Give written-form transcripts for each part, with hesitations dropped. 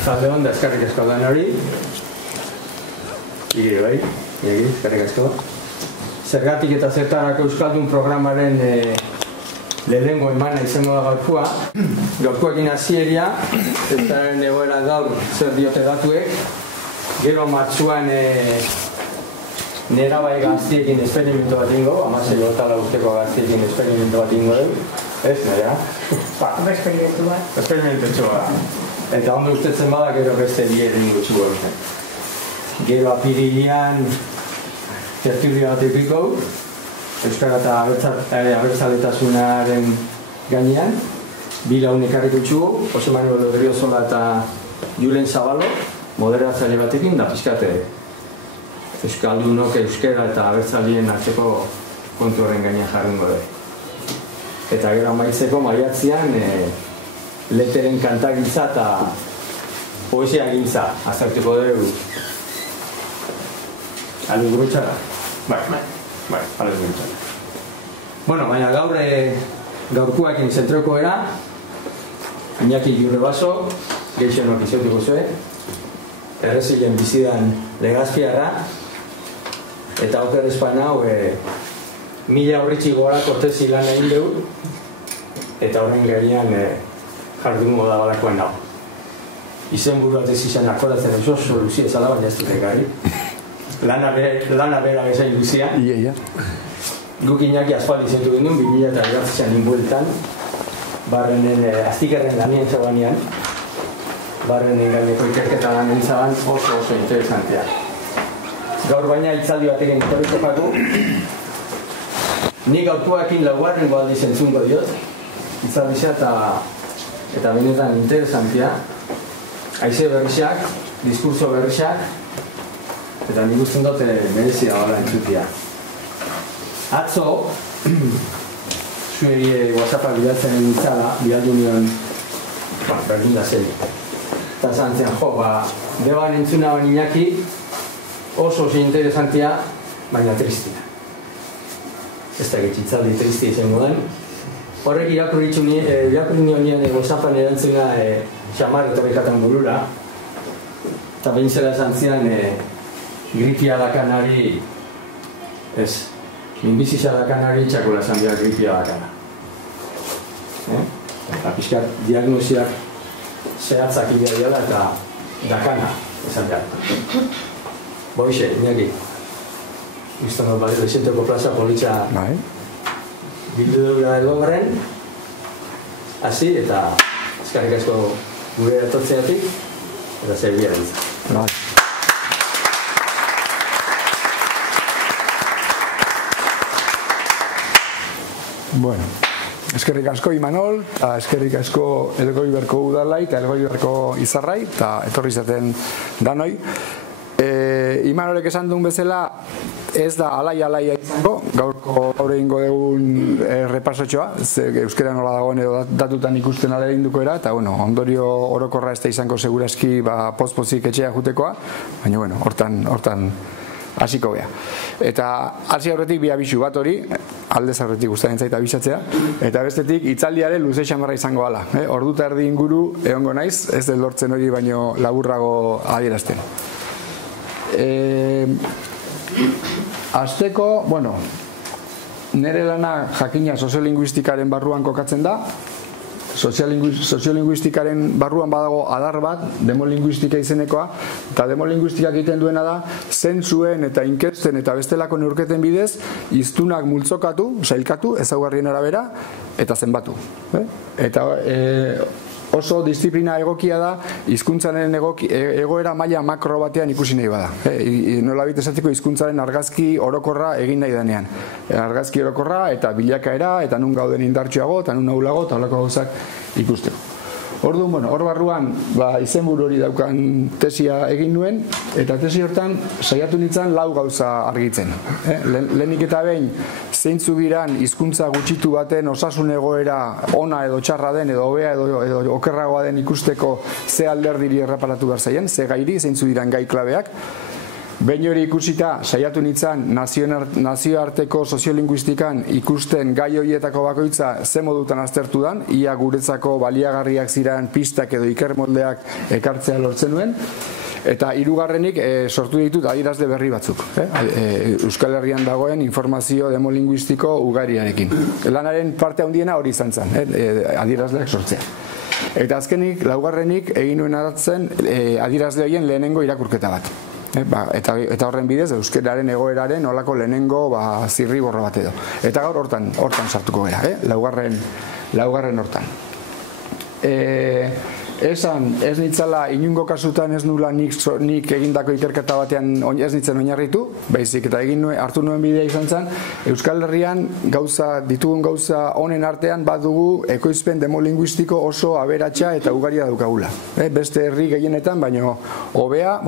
Zalde hon da eskarrik asko lan hori. Igire bai, eskarrik asko. Zergatik eta zertarako Euskaldun programaren lehenengo emana izango da gaurkoa. Gaurkoekin hasieria, zertaren egoera gaur zer diote datuek. Gero martxuan nera bai gaztiekin esperimentu bat ingo, 16 gotala urteko gaztiekin esperimentu bat ingo dugu. Ez, nerea? Esperimentu bat. Esperimentu bat. Eta ondo ustetzen bada, gero beste dieren gutxu gorten. Gero apirilean tertulia bat epiko, Euskara eta abertzaletasunaren gainean, bi laun ekarrik utxugu, Jose Manuel Odriozola eta Julen Zabalo, moderatzaile batekin, da pixkate Euskaldunok euskera eta abertzalien arteko kontu horren gainean jarrengo da. Eta gero amaitzeko maiatzean leteren kantagintza eta poesia gintza azartuko dugu. Alun gurutxara? Bai, alun gurutxara. Bueno, baina gaurkoakin zentroko era, Iñaki Jurrebaso, geixenok izautuko zuen, errezilen bizidan Legazpiarra, eta oker espanau, 1000 aurritxik gora kortezi lan egin dugu, eta horren gainean jardungo da balakoen hau. Izen buru batez izan akoratzen oso luzia ezala, baina ez dut egarri. Lana bera bezain luzia. Guk Iñaki asfalti zentu gindun, 2000 inbueltan, barrenen aztikerren lanien zabanean, barrenen gaineko ikerketa lanien zaban oso interesantea. Gaur baina hitzaldi batekin etorriko jaku, nik gaurkoakin laugarrengo aldiz entzungo diot, hitzaldizea eta benetan interesantia, haize berrixak, diskurso berrixak, eta nik usten dut merezia bala entzutia. Atzo, zueri WhatsAppa bidaltzen egin itzala, bidaldu nion, berdin da zen. Eta zantzen, deban entzuna ban Iñaki, oso interesantia, baina tristia. Ez da getxitzaldi tristia izango den. Horrek irakurri nion nien WhatsAppan erantzuna xamar eta bekatan burura. Eta behin zela esan zian gripia dakanari, ez, minbizisa dakanari txakola esan dira gripia dakana. Eta pixkat diagnosiak zehatzak idea dela eta dakana esan dira. Boixe, Iñaki. Uste dut bat lezenteko plaza politxa bildu dugula edo horren. Hasi eta eskarrik asko gure etortzeatik eta zerbia dintza. Bueno, eskerrik asko Imanol, eta eskerrik asko Elgoiberko udalai eta Elgoiberko izarrai, eta etorri zaten danoi. Imanolek esan duen bezala, ez da alai-alaia izango, gaur egingo dugun repasotxoa, euskera nola dagoen edo datutan ikusten ala eginduko era, eta ondorio orokorra ez da izango seguraski poz-pozik etxea jutekoa, baina hortan hasiko beha. Eta hasi aurretik bi abisu bat hori, aldez aurretik guztaren zaita abisatzea, eta bestetik hitzaldiaren luze xamarra izango ala. Ordu eta erdi inguru egongo naiz, ez del lortzen hori baino laburrago adierazten. Azteko, nire lana jakina soziolinguistikaren barruan kokatzen da. Soziolinguistikaren barruan badago adar bat, demolinguistika izenekoa, eta demolinguistikak egiten duena da, zentzuen eta inkesten eta bestelako neurketen bidez, hiztunak multzokatu, sailkatu, ezaugarrien arabera, eta zenbatu. Eta oso disiplina egokia da, hizkuntzaren egoera maila makro batean ikusi nahi bada. Nola bit esateko hizkuntzaren argazki orokorra egin nahi denean. Argazki orokorra eta bilakaera, eta nun gauden indartsuago, eta nun ahulago, eta holako gauzak ikusteko. Orduan, hor barruan izenburu hori daukan tesia egin nuen, eta tesi hortan saiatu nintzen 4 gauza argitzen. Lehenik eta behin, zeintzu diran hizkuntza gutxitu baten osasun egoera ona edo txarra den, edo hobea edo okerragoa den ikusteko ze alderdiri erreparatu behar zaien, ze gairi, zeintzu diran gai klabeak. Behin hori ikusita, saiatu nintzen nazioarteko soziolinguistikan ikusten gai horietako bakoitza ze modutan aztertu dan, ia guretzako baliagarriak ziren pistak edo ikermoldeak ekartzea lortzen nuen, eta hirugarrenik sortu ditut adierazle berri batzuk. Euskal Herrian dagoen informazio demolinguistiko ugariarekin. Lanaren parte handiena hori izan zen, adierazleak sortzea. Eta azkenik, laugarrenik, egin nuen aratzen adierazle horien lehenengo irakurketa bat. Eta horren bidez, euskeraren egoeraren olako lehenengo zirriborro bat edo. Eta gaur hortan sartuko gara, laugarren hortan. Esan, ez nitzala, inungo kasutan ez nula nik egindako ikerketa batean ez nitzen oinarritu, baizik eta hartu nuen bidea izan zen, Euskal Herrian ditugun gauza honen artean badugu ekoizpen demolinguistiko oso aberatsa eta ugaria daukagula. Beste herri gehienetan, baino hobea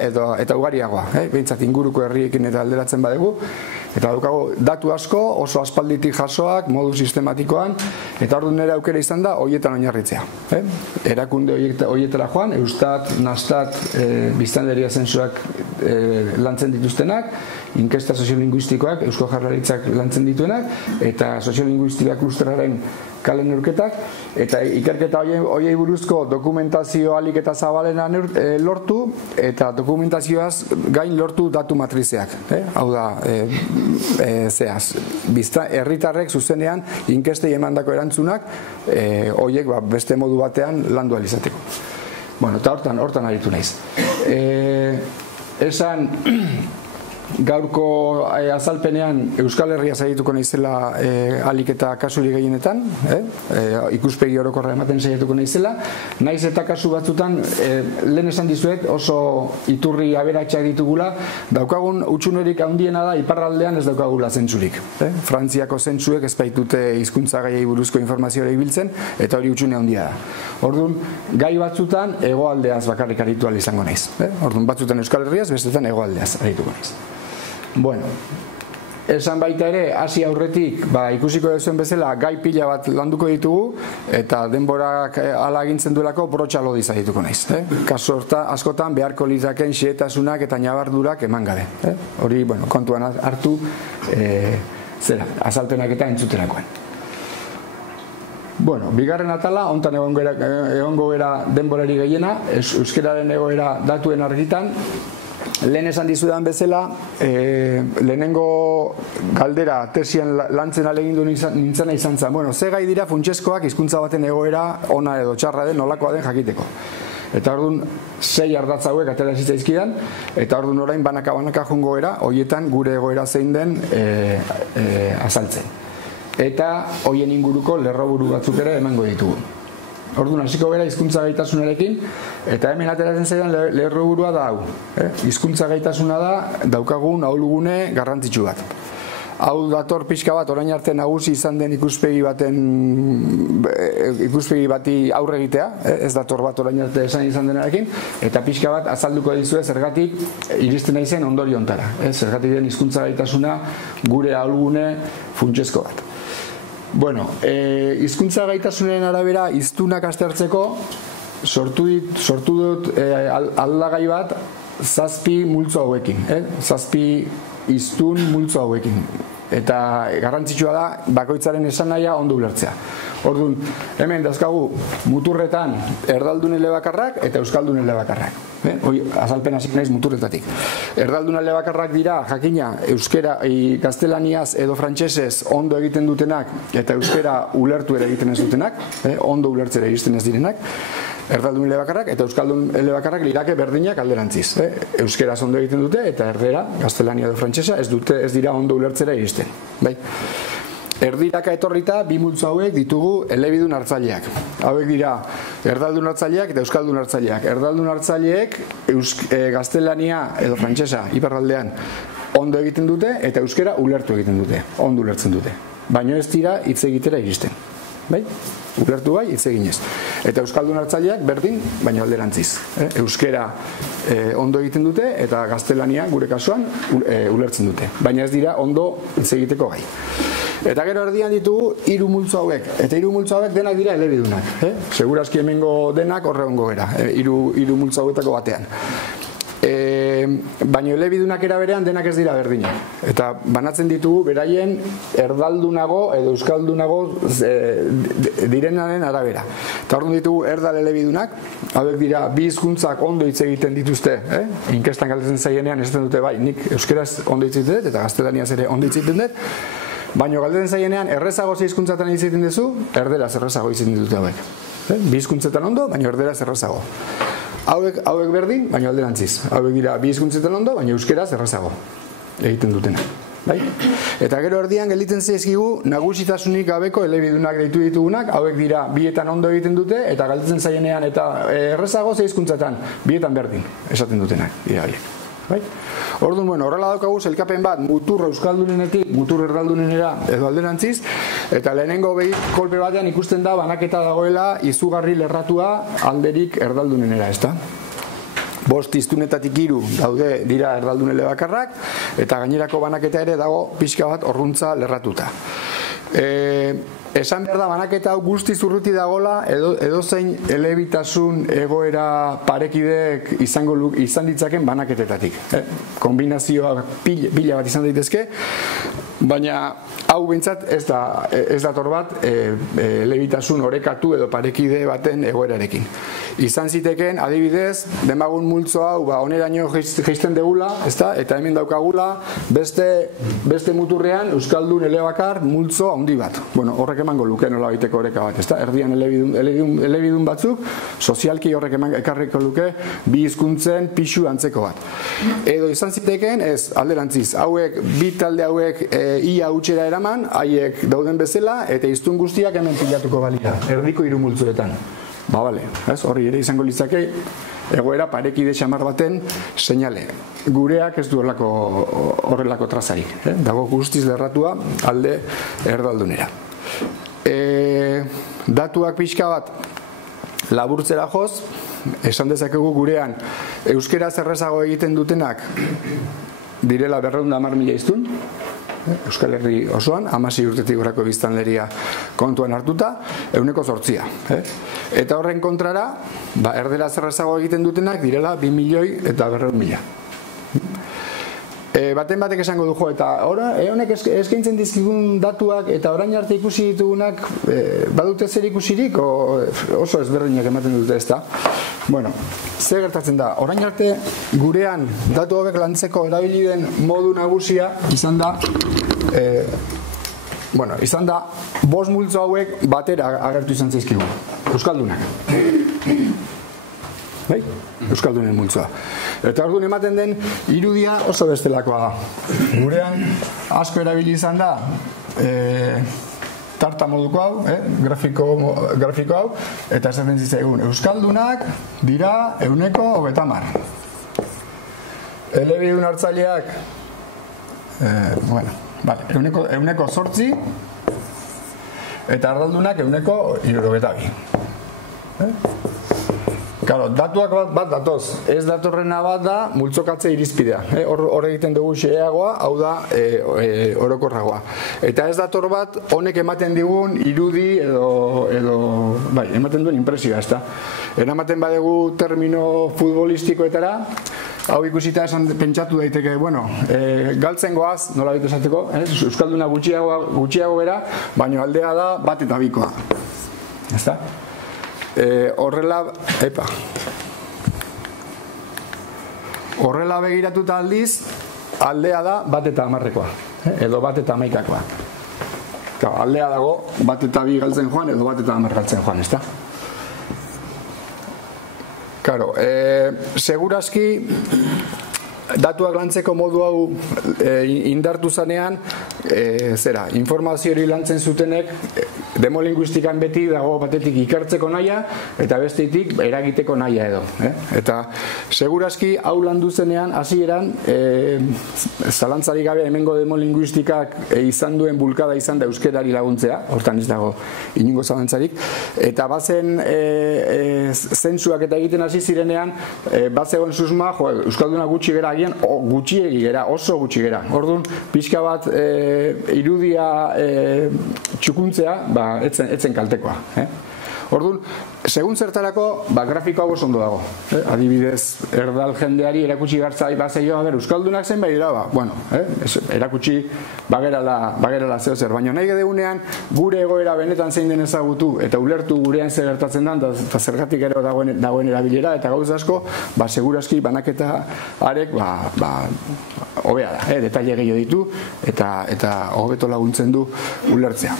eta ugariagoa. Behintzat inguruko herriekin eta alderatzen badugu. Eta daukago datu asko, oso aspalditik jasoak, modu sistematikoan, eta orduan nire aukera izan da horietan oinarritzea. Erakunde horietara joan, Eustat, Nastat, biztanleria zensuak lantzen dituztenak, inkesta soziolinguistikoak, Eusko Jaurlaritzak lantzen dituenak, eta soziolinguistika klusterraren kale neurketak, eta ikerketa horiei buruzko dokumentazio ahalik eta zabalena lortu, eta dokumentazioaz gain lortu datu matrizeak. Hau da, herritarrek zuzenean inkestei emandako erantzunak horiek beste modu batean landu ahal izateko. Eta hortan aritu naiz. Esan gaurko azalpenean Euskal Herria saiatuko naizela ahalik eta kasurik gehienetan, ikuspegi orokorra ematen saiatuko naizela, naiz eta kasu batzutan lehen esan dizuet oso iturri aberatsak ditugula, daukagun hutsunerik handiena da iparraldean ez daukagula zentzurik. Frantziako zentzuek ez baitute hizkuntza gaiei buruzko informazioa biltzen eta hori hutsune handia da. Orduan, gai batzutan hegoaldeaz bakarrik aritu ahal izango naiz. Orduan, batzutan Euskal Herriaz, bestetan hegoaldeaz arituko naiz. Esan baita ere, hasi aurretik, ikusiko duzuen bezala, gai pila bat landuko ditugu, eta denborak hala egintzen duelako brotxa lodi dituko naiz. Kasu askotan, beharko litzaken xehetasunak eta nabardurak eman gabe. Hori, kontuan hartu, azalpenak eta entzuterakoan. Bigarren atala, hontan egongo gara denborari gehiena, euskararen egoera datuen argitan. Lehen esan dizudan bezala, lehenengo galdera tesian lantzen alegindu nintzena izan zen. Ze gai dira funtsezkoak hizkuntza baten egoera ona edo txarra den, nolakoa den jakiteko. Eta orduan 6 ardatz hauek atera zitzaizkidan, eta orduan orain banaka joango gara, horietan gure egoera zein den azaltzen. Eta horien inguruko lerroburu batzuk ere emango ditugu. Orduan, hasiko gara hizkuntza gaitasunarekin, eta hemen ateratzen zaidan lerroburua da hau. Hizkuntza gaitasuna da daukagun ahulgune garrantzitsu bat. Hau dator pixka bat orain arte nagusi izan den ikuspegi bati aurre egitea, ez dator bat orain arte izan denarekin, eta pixka bat azalduko dizue zergatik iristen naizen ondorio hontara. Zergatik den hizkuntza gaitasuna gure ahulgune funtsezko bat. Hizkuntza gaitasunen arabera hiztunak aztertzeko sortu dut aldagai bat 7 multzo hauekin, 7 hiztun multzo hauekin. Eta garrantzitsua da bakoitzaren esanahia ondo ulertzea. Orduan, hemen dazkagu muturretan erdaldun elebakarrak eta euskaldun elebakarrak. Azalpen hasiko naiz muturretatik. Erdaldun elebakarrak dira, jakina, euskera, gaztelaniaz edo frantsesez ondo egiten dutenak eta euskera ulertu ere egiten ez dutenak, ondo ulertzera iristen ez direnak. Erdaldun elebakarrak eta euskaldun elebakarrak lirake berdinak alderantziz. Euskeraz ondo egiten dute eta erdera, gaztelania edo frantsesa ez dira ondo ulertzera iristen. Erdiraka etorrita, 2 multzo hauek ditugu elebidun hartzaileak. Hauek dira erdaldun hartzaileak eta euskaldun hartzaileak. Erdaldun hartzaileek gaztelania edo frantsesa iparraldean ondo egiten dute eta euskera ulertu egiten dute, ondo ulertzen dute. Baina ez dira hitz egitera iristen. Ulertu bai, hitz eginez. Eta euskaldun hartzaileak berdin, baina alderantziz. Euskera ondo egiten dute eta gaztelania gure kasuan ulertzen dute. Baina ez dira ondo hitz egiteko gai. Eta gero erdian ditugu 3 multzo hauek. Eta 3 multzo hauek denak dira elebidunak. Segurazki hemengo denak horre ongo gara, 3 multzo hauetako batean. baina elebidunak eraberean denak ez dira berdinak. Eta banatzen ditugu beraien erdaldunago edo euskaldunago direnaren arabera. Eta orduan ditugu erdal elebidunak, hauek dira bi hizkuntzak ondo hitz egiten dituzte, inkestan galdetzen zaienean esaten dute bai, nik euskeraz ondo hitz egiten dut eta gaztelaniaz ere ondo hitz egiten dut, baina galdetzen zaienean errezago ze hizkuntzatan hitz egiten duzu, erderaz errezago hitz egiten dute hauek. Bi hizkuntzetan ondo, baina erderaz errezago. Hauek berdin, baina alderantziz. Hauek dira bi hizkuntzetan ondo, baina euskeraz errezago egiten dutena. Bai? Eta gero erdian gelditzen zaizkigu nagusitasunik gabeko elebidunak deitu ditugunak, hauek dira bietan ondo egiten dute eta galdetzen zaienean eta errezago ze hizkuntzatan, bietan berdin esaten dutenak dira horiek. Bai? Orduan, bueno, horrela daukagu sailkapen bat mutur euskaldunenetik mutur erdaldunenera edo alderantziz, eta lehenengo kolpe batean ikusten da banaketa dagoela izugarri lerratua alderik erdaldunenera, ezta? 5 hiztunetatik 3 daude dira erdaldun elebakarrak, eta gainerako banaketa ere dago pixka bat orruntza lerratuta. Esan behar da banaketa hau guztiz urruti dagola edozein elebitasun egoera parekideek izan ditzaken banaketetatik. Kombinazioa pila bat izan daitezke, baina hau bintzat ez dator bat elebitasun orekatu edo parekide baten egoerarekin. Izan ziteken, adibidez, demagun multzo hau oneraino geisten degula, eta hemen daukagula beste muturrean euskaldun elebakar multzo handi bat. Bueno, horrek emango luke nola baiteko oreka bat, ezta? Erdian elebidun batzuk, sozialki horrek ekarriko luke bi hizkuntzen pixu antzeko bat. Edo izan ziteken, ez, alderantziz, bi talde hauek ia utxera eraman, haiek dauden bezala, eta hiztun guztiak hemen pilatuko balira, erdiko 3 multzoetan. Ba, bale, horri ere izango litzake egoera parekide xamar baten seinale. Gureak ez du horrelako trazarik, dago guztiz lerratua alde erdaldunera. Datuak pixka bat laburtzera joz, esan dezakegu gurean euskeraz errezago egiten dutenak direla 210.000 hiztun, Euskal Herri osoan, 16 urtetik gorako biztanleria kontuan hartuta, 8%. Eta horren kontrara, erderaz errezago egiten dutenak direla 2.200.000. Baten batek esango du, eta honek eskaintzen dizkigun datuak eta orain arte ikusi ditugunak badute zer ikusirik oso ezberdinak ematen dute, ezta? Bueno, zer gertatzen da, orain arte gurean datu hauek lantzeko erabili den modu nagusia izan da 5 multzo hauek batera agertu izan zaizkigu, euskaldunak. Bai? Euskaldunen multzoa. Eta orduan ematen den irudia oso bestelakoa da. Gurean asko erabili izan da tarta moduko hau, grafiko hau, eta esaten zitzaigun euskaldunak dira 130. Elebidun hartzaileak 108 eta ardaldunak 162. Claro, datuak bat datoz, ez datorrena bat da multzokatze irizpidea. Hor egiten dugu xeagoa, hau da orokorragoa. Eta ez dator bat honek ematen digun irudi edo ematen duen impresioa, ezta. Eramaten badegu termino futbolistikoetara, hau ikusita esan pentsatu daiteke, galtzen goaz, nola bitu esateko, euskalduna gutxiago bera, baina aldea da bat eta bikoa. Ezta? Horrela begiratuta aldiz, aldea da bat eta 10-koa, edo bat eta 11-koa. Aldea dago bat eta 2 galtzen joan, edo bat eta 10 galtzen joan, ezta? Claro, segurazki datuak lantzeko modu hau indartu zanean, informazio hori lantzen zutenek demolinguistikan beti dago batetik ikertzeko nahia eta bestetik eragiteko nahia edo. Eta segurazki hau landu zenean hasieran zalantzarik gabe hemengo demolinguistikak izan duen bulkada izan da euskerari laguntzea, hortan ez dago inongo zalantzarik, eta bazen zentsuak eta egiten hasi zirenean bazegoen susma, euskalduna gutxi gera agian, gutxiegi gera, oso gutxi gera. Orduan, pixka bat irudia txukuntzea, etzen kaltekoa. Orduan, segun zertarako, grafiko hau oso ondo dago. Adibidez, erdal jendeari erakutsi gartzai bazeio, euskaldunak zen bai dira, erakutsi bagerala zeo zer, baina nahi gedegunean gure egoera benetan zein den ezagutu eta ulertu gurean zer gertatzen den, eta zergatik ere dagoen erabilera, eta gauz asko, segurazki banaketa arek, hobea da, detaile gehiago ditu, eta hobeto laguntzen du ulertzea.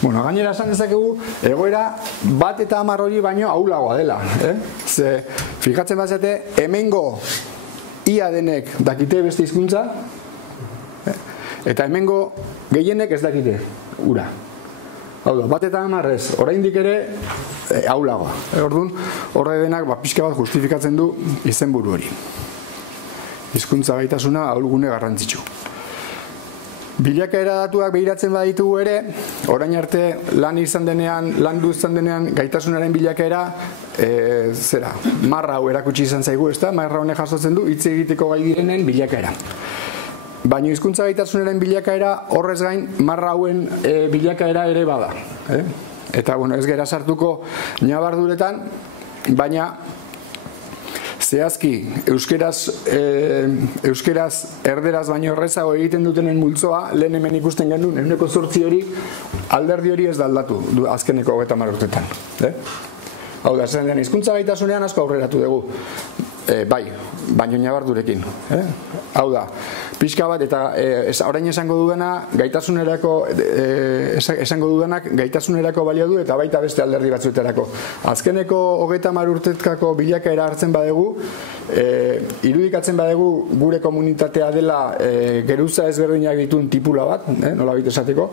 Bueno, gainera esan dezakegu, egoera bat eta 10 hori baino ahulagoa dela. Ze, fijatzen bazate, hemengo ia denek dakite beste hizkuntza, eta hemengo gehienek ez dakite ura. Hau da, bat eta 10 ez, oraindik ere ahulagoa. Orduan, horre denak pixka bat justifikatzen du izenburu hori. Hizkuntza gaitasuna ahulgune garrantzitsu. Bilakaera datuak behiratzen baditugu ere, orain arte landu izan denean gaitasunaren bilakaera, marra hau erakutsi izan zaigu, ezta? Marra honek jasotzen du hitz egiteko gai direnen bilakaera. Baina hizkuntza gaitasunaren bilakaera horrez gain marra hauen bilakaera ere bada. Eta ez gera sartuko ñabarduretan, baina zehazki, euskeraz erderaz baino errezago egiten dutenen multzoa, lehen hemen ikusten genuen, 8% hori, alderdi hori ez da aldatu, azkeneko 30 urtetan. Hau da, zen den hizkuntza gaitasunean asko aurreratu dugu, baino ñabardurekin. Hau da, pixka bat, eta orain esango dudanak gaitasunerako balio du, eta baita beste alderdi batzuetarako. Azkeneko 30 urtetkako bilakaera hartzen badegu, irudikatzen badegu gure komunitatea dela geruza ezberdinak dituen tipula bat, nola bit esateko,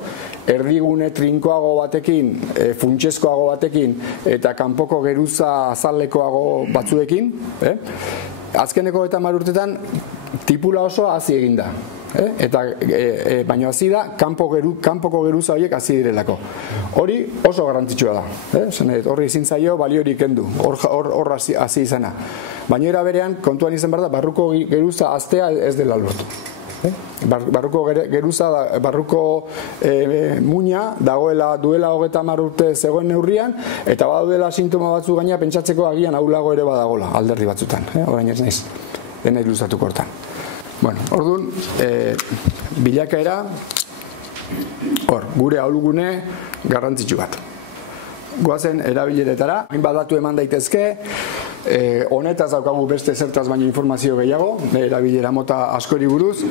erdigune trinkoago batekin, funtsezkoago batekin, eta kanpoko geruza azalekoago batzuekin, azkeneko 30 urtetan tipula oso hazi eginda. Baina hazi da, kanpoko geruza horiek hazi direlako. Hori oso garrantzitsua da. Horri ezin zaio baliorik kendu, hor hazi izana. Baina era berean, kontuan izan behar da, barruko geruza haztea ez dela lortu. Barruko geruza, barruko muina dagoela duela 30 urte zegoen neurrian, eta badaudela sintoma batzu gaina pentsatzeko agian ahulago ere badagola alderdi batzutan. Orain ez naiz, dena ilustatuko hortan. Orduan, bilakaera, gure ahulgune garrantzitsu bat. Goazen erabileretara, hainbat datu eman daitezke, honetaz daukagu beste zertaz baino informazio gehiago, erabilera mota askori buruz.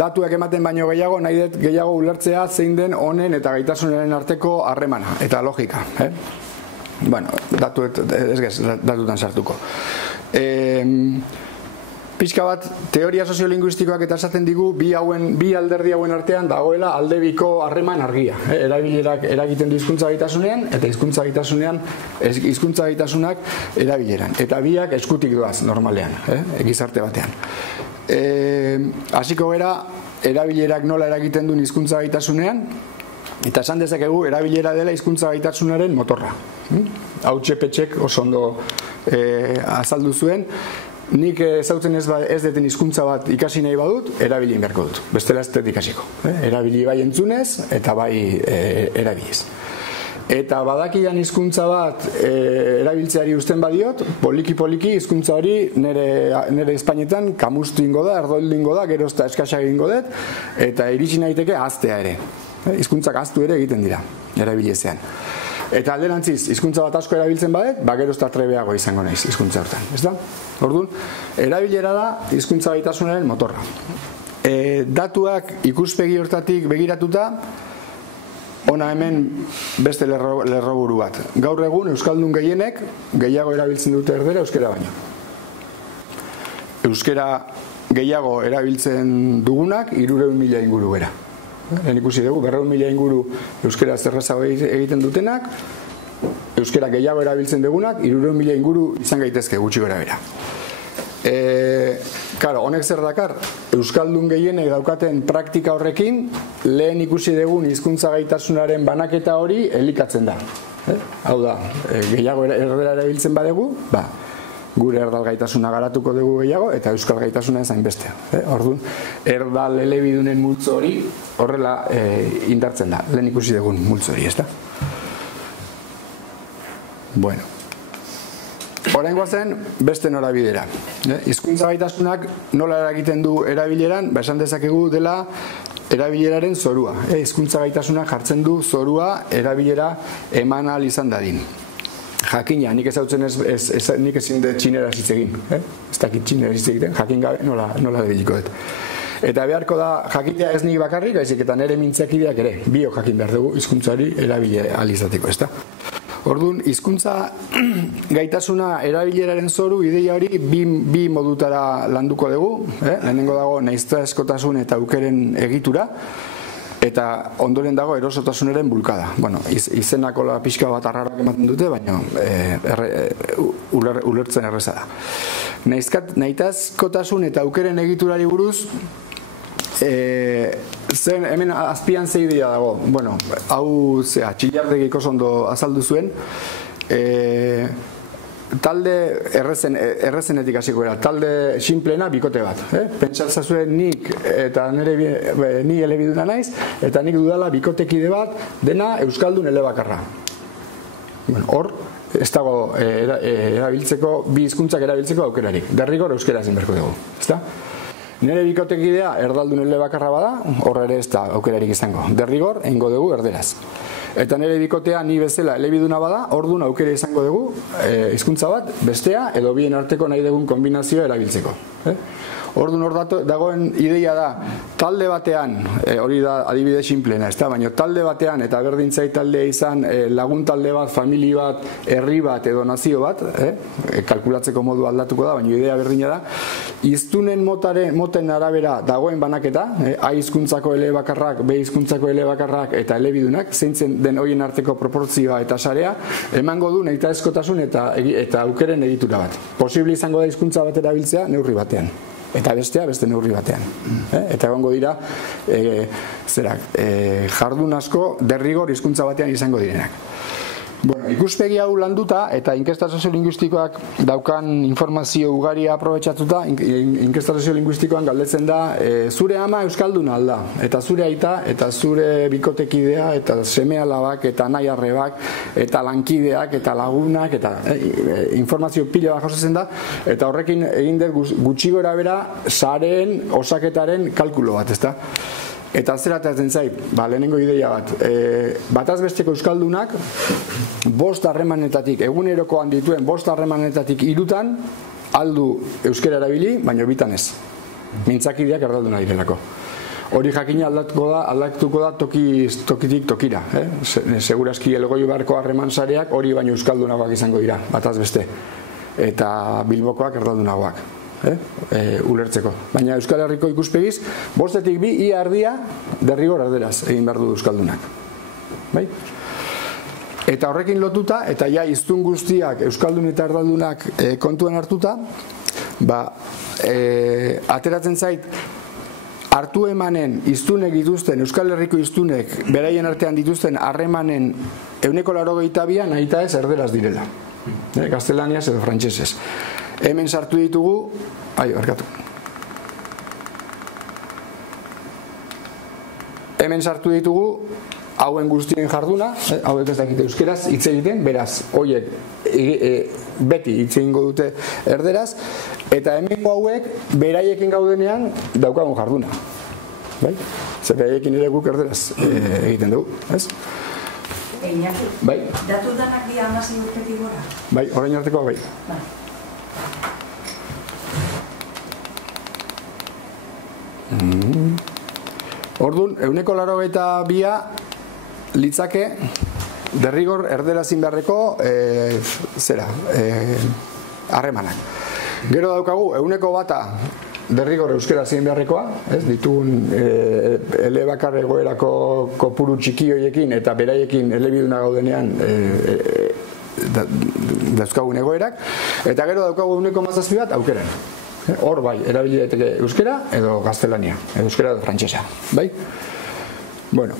Datuak ematen baino gehiago, nahi dut gehiago ulertzea zein den honen eta gaitasunaren arteko harremana eta logika. Datutan sartuko. Pixka bat, teoria soziolinguistikoak eta esaten digu bi alderdi hauen artean dagoela aldebiko harreman argia. Erabilerak eragiten du hizkuntza gaitasunean eta hizkuntza gaitasunak erabileran. Eta biak eskutik doaz normalean, gizarte batean. Hasiko gera, erabilerak nola eragiten duen hizkuntza gaitasunean, eta esan dezakegu erabilera dela hizkuntza gaitasunaren motorra. Hau Txepetxek oso ondo azaldu zuen. Nik ezautzen ez deten hizkuntza bat ikasi nahi badut, erabili beharko dut. Bestela ez dut ikasiko. Erabili bai entzunez eta bai erabiliz. Eta badakidan hizkuntza bat erabiltzeari uzten badiot, poliki hizkuntza hori nire Espainetan kamustu ingo da, erdoldu ingo da, gero eta eskasak ingo dut, eta iritsi naiteke ahaztea ere. Hizkuntzak ahaztu ere egiten dira, erabilizean. Eta alderantziz, hizkuntza bat asko erabiltzen badet, gero eta trebeago izango naiz hizkuntza hortan, ezta? Orduan, erabilera da hizkuntza gaitasunaren motorra. Datuak ikuspegi hortatik begiratuta, ona hemen beste lerroburu bat. Gaur egun euskaldun gehienek gehiago erabiltzen dute erdera euskera baino. Euskera gehiago erabiltzen dugunak 300.000 inguru bera. Lehen ikusi dugu, 200.000 inguru euskera zerrazago egiten dutenak, euskera gehiago erabiltzen dugunak, 300.000 inguru izan gaitezke gutxi gara bera. Honek zer dakar, euskaldun gehienek daukaten praktika horrekin, lehen ikusi dugun hizkuntza gaitasunaren banaketa hori elikatzen da. Hau da, gehiago erdera erabiltzen badegu, gure erdal gaitasuna garatuko dugu gehiago, eta euskal gaitasuna ezain bestea. Orduan, erdal elebidunen multzo hori horrela indartzen da, lehen ikusi dugun multzo hori, ezta? Bueno. Oraingoa zen beste norabidera. Hizkuntza gaitasunak nola eragiten du erabileran, esan dezakegu dela erabileraren zorua. Hizkuntza gaitasunak jartzen du zorua erabilera eman ahal izan dadin. Jakina, nik ezautzen nik ezin dut txinera hitz egin. Ez dakit txinera hitz egiten, jakin gabe nola debiliko dut. Eta beharko da jakitea ez nik bakarrik, baizik eta nire mintzakideak ere, biok jakin behar dugu hizkuntzari erabile ahal izateko, ezta? Orduan, hizkuntza gaitasuna erabileraren zoru ideia hori bi modutara landuko dugu, lehenengo dago nahiztaeskotasun eta aukeren egitura, eta ondoren dago erosotasunaren bulkada. Bueno, izenako pixka bat arraroak ematen dute, baina ulertzen erreza da. Nahiztaeskotasun eta aukeren egiturari buruz, zen hemen azpian ze idea dago. Bueno, hau Txillardegik oso ondo azaldu zuen. Talde errezenetik hasiko gara, talde sinplena bikote bat. Pentsatzazuen nik eta ni elebiduna naiz, eta nik dudala bikotekide bat dena euskaldun elebakarra. Hor, ez dago erabiltzeko, bi hizkuntzak erabiltzeko aukerarik. Derrigor euskera ezin beharko dugu, ezta? Nire bikotekidea erdaldun elebakarra bada, horre ere ez da aukerarik izango. Derrigor, eingo dugu erderaz. Eta nire bikotea ni bezala elebiduna bada, orduan aukera izango dugu hizkuntza bat, bestea, edo bien arteko nahi dugun kombinazioa erabiltzeko. Orduan hor dagoen ideia da, talde batean, hori da adibide sinplena, ez da, baina talde batean, eta berdintzai taldea izan lagun talde bat, famili bat, herri bat edo nazio bat, kalkulatzeko modu aldatuko da, baina idea berdina da, hiztunen moten arabera dagoen banaketa, A hizkuntzako elebakarrak, B hizkuntzako elebakarrak eta elebidunak, zeintzen den horien arteko proportzioa eta sarea, emango du nahitaezkotasun eta aukeren egitura bat. Posible izango da hizkuntza bat erabiltzea neurri batean. Eta bestea beste neurri batean. Eta egongo dira jardun asko derrigor hizkuntza batean izango direnak. Bueno, ikuspegi hau landuta eta inkesta soziolinguistikoak daukan informazio ugaria aprobetxatuta, inkesta soziolinguistikoan galdetzen da zure ama euskalduna alda, eta zure aita, eta zure bikotekidea, eta seme alabak, eta nahi arrebak, eta lankideak, eta lagunak, eta informazio pila bat jasotzen da, eta horrekin egin dut gutxi gora bera sareen osaketaren kalkulo bat, ezta? Eta zeratatzen zait, lehenengo ideia bat, bataz besteko euskaldunak, 5 harremanetatik, egunerokoan dituen 5 harremanetatik 3 aldu euskera erabili, baina 2 ez. Mintzakideak erdalduna direlako. Hori jakina aldatuko da tokitik tokira. Segurazki Elgoi barko harreman sareak hori baino euskaldunagoak izango dira, bataz beste. Eta Bilbokoak erdaldunagoak. Ulertzeko. Baina Euskal Herriko ikuspegiz, 5-etik 2 ia erdia derrigor erderaz egin behar du euskaldunak. Bai? Eta horrekin lotuta, eta ja hiztun guztiak euskaldun eta erdaldunak kontuan hartuta, ateratzen zait hartu emanen hiztunek dituzten, Euskal Herriko hiztunek beraien artean dituzten harremanen 82 nahita ez erderaz direla. Gaztelaniaz edo frantsesez. Hemen sartu ditugu, hemen sartu ditugu hauen guztien jarduna, hauek ez dakite euskeraz hitz egiten, beraz, horiek beti hitz egingo dute erderaz, eta hemengo hauek beraiekin gaudenean daukagun jarduna. Bai? Zer beraiekin ere guk erderaz egiten dugu, ez? Iñaki, datu danak dira 16 urtetik gora? Bai, orain artekoa bai. Orduan, 82 litzake derrigor erderazin beharreko harremanak. Gero daukagu, 100 derrigor euskera zein beharrekoa, ditugun elebakar egoerako kopuru txiki horiekin eta beraiekin elebiduna gaudenean dauzkagun egoerak, eta gero daukagu 1,7 bat aukeren. Hor bai, erabili daiteke euskera edo gaztelania, edo euskera edo frantsesa, bai? Bueno,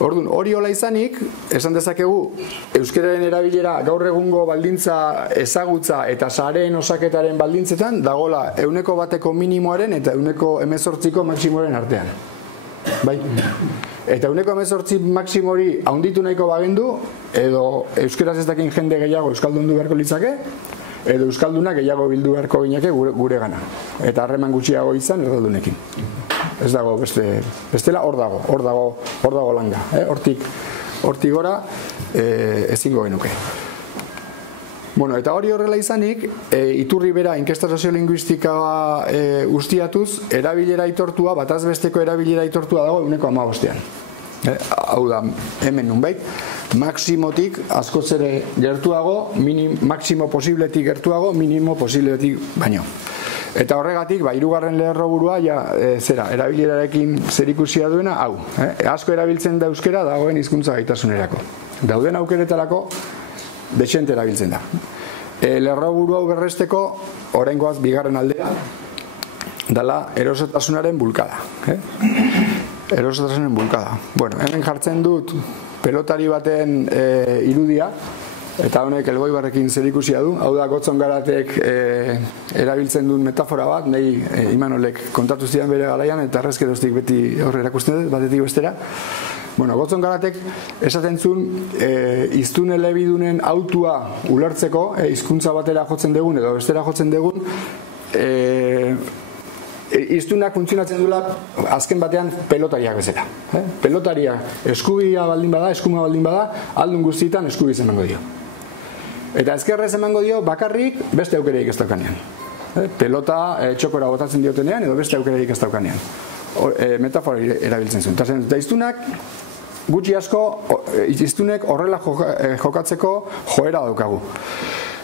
Orduan, hori hola izanik, esan dezakegu, euskararen erabilera gaur egungo baldintza ezagutza eta sareen osaketaren baldintzetan dagola 1% minimoaren eta 18% maksimoaren artean. Bai? Eta 118 maksimori haunditu nahiko bagendu, edo euskaraz ez dakin jende gehiago euskaldundu beharko litzake, edo euskalduna gehiago bildu beharko gineke gure gana. Eta harreman gutxiago izan erdaldunekin. Ez dago, bestela hor dago langa. Hortik gora ezingo genuke. Bueno, eta hori horrela izanik, iturri bera inkesta soziolinguistika ustiatuz, erabilera aitortua, bataz besteko erabilera aitortua dago 1,5-ean. Hau da, hemen nunbait, maksimotik askoz ere gertuago, maksimo posibletik gertuago, minimo posibletik baino. Eta horregatik, hirugarren lerroburua, erabilerarekin zerikusia duena, hau. Asko erabiltzen da euskera dagoen hizkuntza gaitasunerako. Dauden aukeretarako, dexente erabiltzen da. Lerroburu hau berresteko, oraingoaz bigarren aldea, dala erosotasunaren bulkada. Erosotasunaren bulkada. Bueno, hemen jartzen dut pelotari baten irudia, eta honek Elgoibarrekin zerikusia du. Hau da, Gotzon Garatek erabiltzen duen metafora bat, nahi Imanolek kontatu zidan bere garaian, eta errezkeroztik beti horre erakusten dut, batetik bestera. Bueno, Gotzon Garatek esaten zuen hiztun elebidunen autua ulertzeko, hizkuntza batera jotzen dugun edo bestera jotzen dugun, hiztunak funtzionatzen duela azken batean pelotariak bezala. Pelotaria eskubia baldin bada, eskuma baldin bada, aldun guztietan eskubiz emango dio. Eta ezkerrez emango dio bakarrik beste aukereik ez daukanean. Pelota txokora botatzen diotenean edo beste aukereik ez daukanean. Metafora erabiltzen zuen. Eta hiztunak gutxi asko, hiztunek horrela jokatzeko joera daukagu.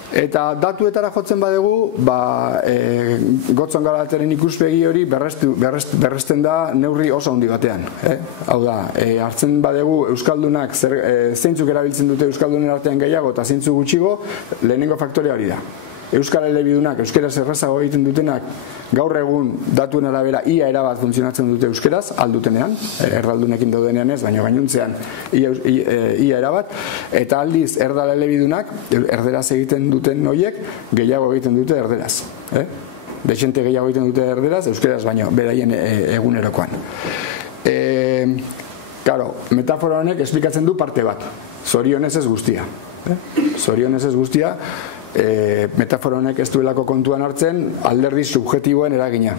Eta datuetara jotzen badegu, Gotzon Garateren ikuspegi hori berresten da neurri oso handi batean. Hau da, hartzen badegu euskaldunak zeintzuk erabiltzen dute euskaldunen artean gehiago eta zeintzuk gutxigo, lehenengo faktorea hori da. Euskal elebidunak, euskaraz errazago egiten dutenak, gaur egun datuen arabera ia erabat funtzionatzen dute euskaraz, aldutenean, erdaldunekin daudenean ez, baina gainuntzean ia erabat, eta aldiz erdal elebidunak, erderaz egiten duten noiek, gehiago egiten dute erderaz. Dexente gehiago egiten dute erderaz, euskaraz baino, beraien egunerokoan. Claro, metafora honek esplikatzen du parte bat, zorionez ez guztia. Zorionez ez guztia, metafora honek ez duelako kontuan hartzen alderdi subjetiboen eragina.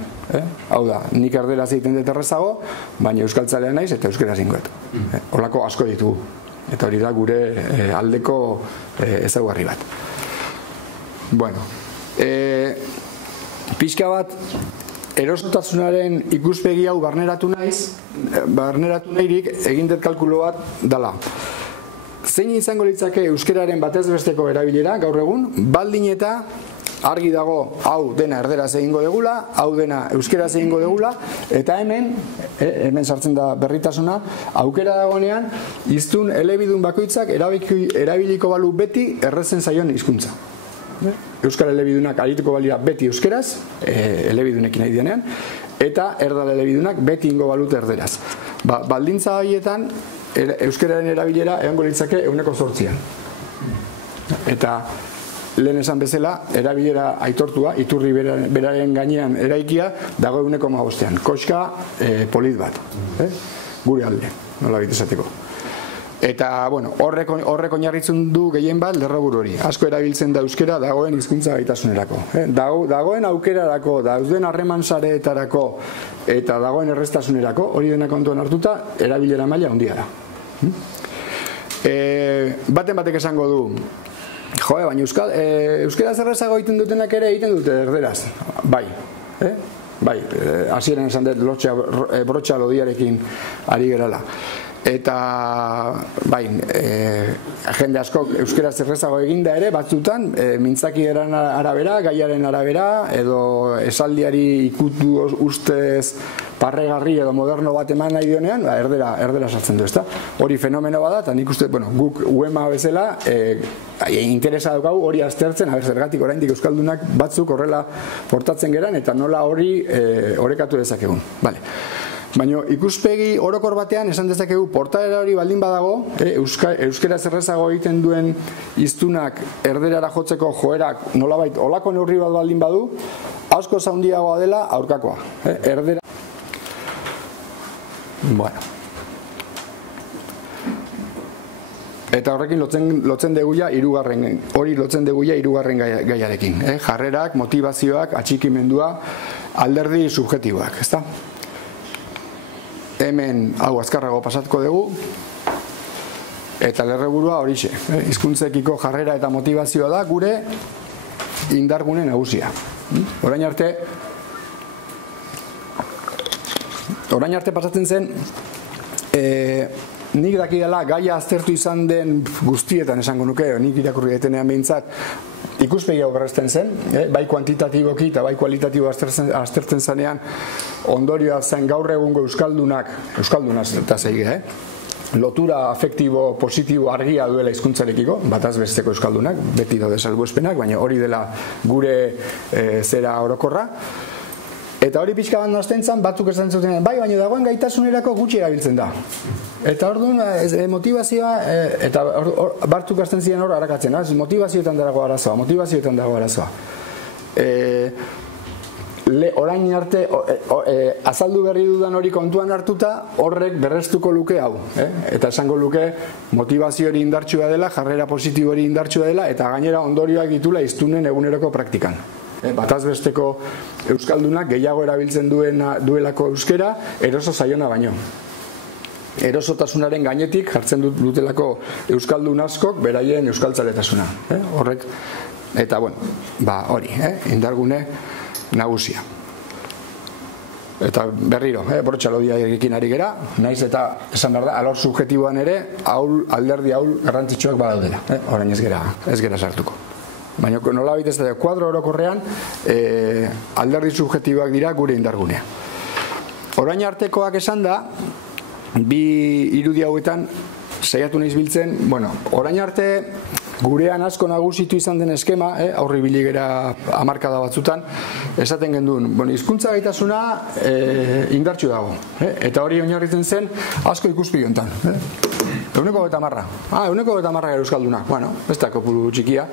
Hau da, nik erderaz egiten dut errezago, baina euskaltzalea naiz eta euskaraz ingoet. Horlako asko ditugu. Eta hori da gure aldeko ezaugarri bat. Bueno, pixka bat erosotasunaren ikuspegi hau barneratu nahirik egin dut kalkulo bat dala. Zein izango litzake euskararen batez besteko erabilera gaur egun, baldin eta argi dago hau dena erderaz egingo degula, hau dena euskaraz egingo degula, eta hemen sartzen da berritasuna, aukera dagoenean, hiztun elebidun bakoitzak erabiliko balu beti errezen zaion hizkuntza. Euskal elebidunak arituko balia beti euskaraz, elebidunekin nahi denean, eta erdal elebidunak beti ingo balut erderaz. Baldintza horietan, euskararen erabilera egongo litzake 1/8. Eta lehen esan bezala, erabilera aitortua, iturri beraren gainean eraikia, dago 1,5. Koska polit bat. Gure alde, nola esateko. Eta, bueno, horrek oinarritzen du gehien bat lerroburu hori. Asko erabiltzen da euskara dagoen hizkuntza gaitasunerako. Dagoen aukerarako, dauden harreman sareetarako eta dagoen erreztasunerako, hori dena kontuan hartuta, erabilera maila handia da. Batek esango du, baina euskaraz errezago egiten dutenak ere egiten dute erderaz. Bai, hasieran esan dut brotxa lodiarekin ari gerala. Eta jende askok euskaraz errezago eginda ere batzutan mintzakiaren arabera, gaiaren arabera edo esaldiari ikutu ustez parregarri edo moderno bat eman nahi dionean, erdera sartzen du, ezta? Hori fenomeno bada, eta nik uste, guk UEMA bezala interesa daukagu hori aztertzen, zergatik oraindik euskaldunak batzuk horrela portatzen geran, eta nola hori orekatu dezakegun. Baina ikuspegi orokor batean esan dezakegu portaera hori baldin badago, euskaraz errezago egiten duen hiztunak erderara jotzeko joerak nolabait olako neurri bat baldin badu, asko handiagoa dela aurkakoa. Erdera. Bueno. Eta horrekin lotzen deguia hirugarren gaiarekin. Jarrerak, motivazioak, atxikimendua, alderdi subjetiboak, ezta? Hemen hau azkarrago pasatuko dugu, eta lerreburua horixe. Hizkuntzekiko jarrera eta motivazioa da gure indargune nagusia. Orain arte pasatzen zen, nik dakidala gaia aztertu izan den guztietan esango nuke, nik irakurri detenean behintzat, ikuspegi hau berresten zen, bai kuantitatiboki eta bai kualitatibo aztertzen zanean, ondorioa zen gaur egungo euskaldunaz eta zeige, lotura afektibo, positibo argia duela hizkuntzarekiko, bataz besteko euskaldunak, beti daude salbuespenak, baina hori dela gure zera orokorra. Eta hori pixka bat naztentzan, batzuk esan zuten, bai, baina dagoen gaitasunerako gutxi erabiltzen da. Eta orduan, motivazioa, eta batzuk azten ziren hor harakatzen, motivazioetan dago arazoa. Orain arte, azaldu berri dudan hori kontuan hartuta, horrek berrestuko luke hau. Eta esango luke, motivazio hori indartsua dela, jarrera positibo hori indartsua dela, eta gainera ondorioak ditula hiztunen eguneroko praktikan. Bataz besteko euskaldunak gehiago erabiltzen duelako euskera eroso zaiona baino. Erosotasunaren gainetik jartzen dutelako euskaldun askok beraien euskaltzaletasuna. Horrek, eta bueno, hori, indargune nagusia. Eta berriro, bortxalodia egikin ari gera, naiz eta esan behar da, alor subjetiboan ere, alderdi ahul garrantzitsuak badaudela. Orain ez gera sartuko. Baina nola baita ez da, kuadro orokorrean alderdi subjetiboak dira gure indargunea. Orain artekoak esan da, bi irudi hauetan saiatu naiz biltzen, orain arte gurean asko nagusitu izan den eskema, aurri biligera hamarkada batzutan, esaten genduen, hizkuntza gaitasuna indartsu dago. Eta hori oinarritzen zen asko ikuspegi hontan. Euneko 50 euskalduna, ez da kopuru txikia.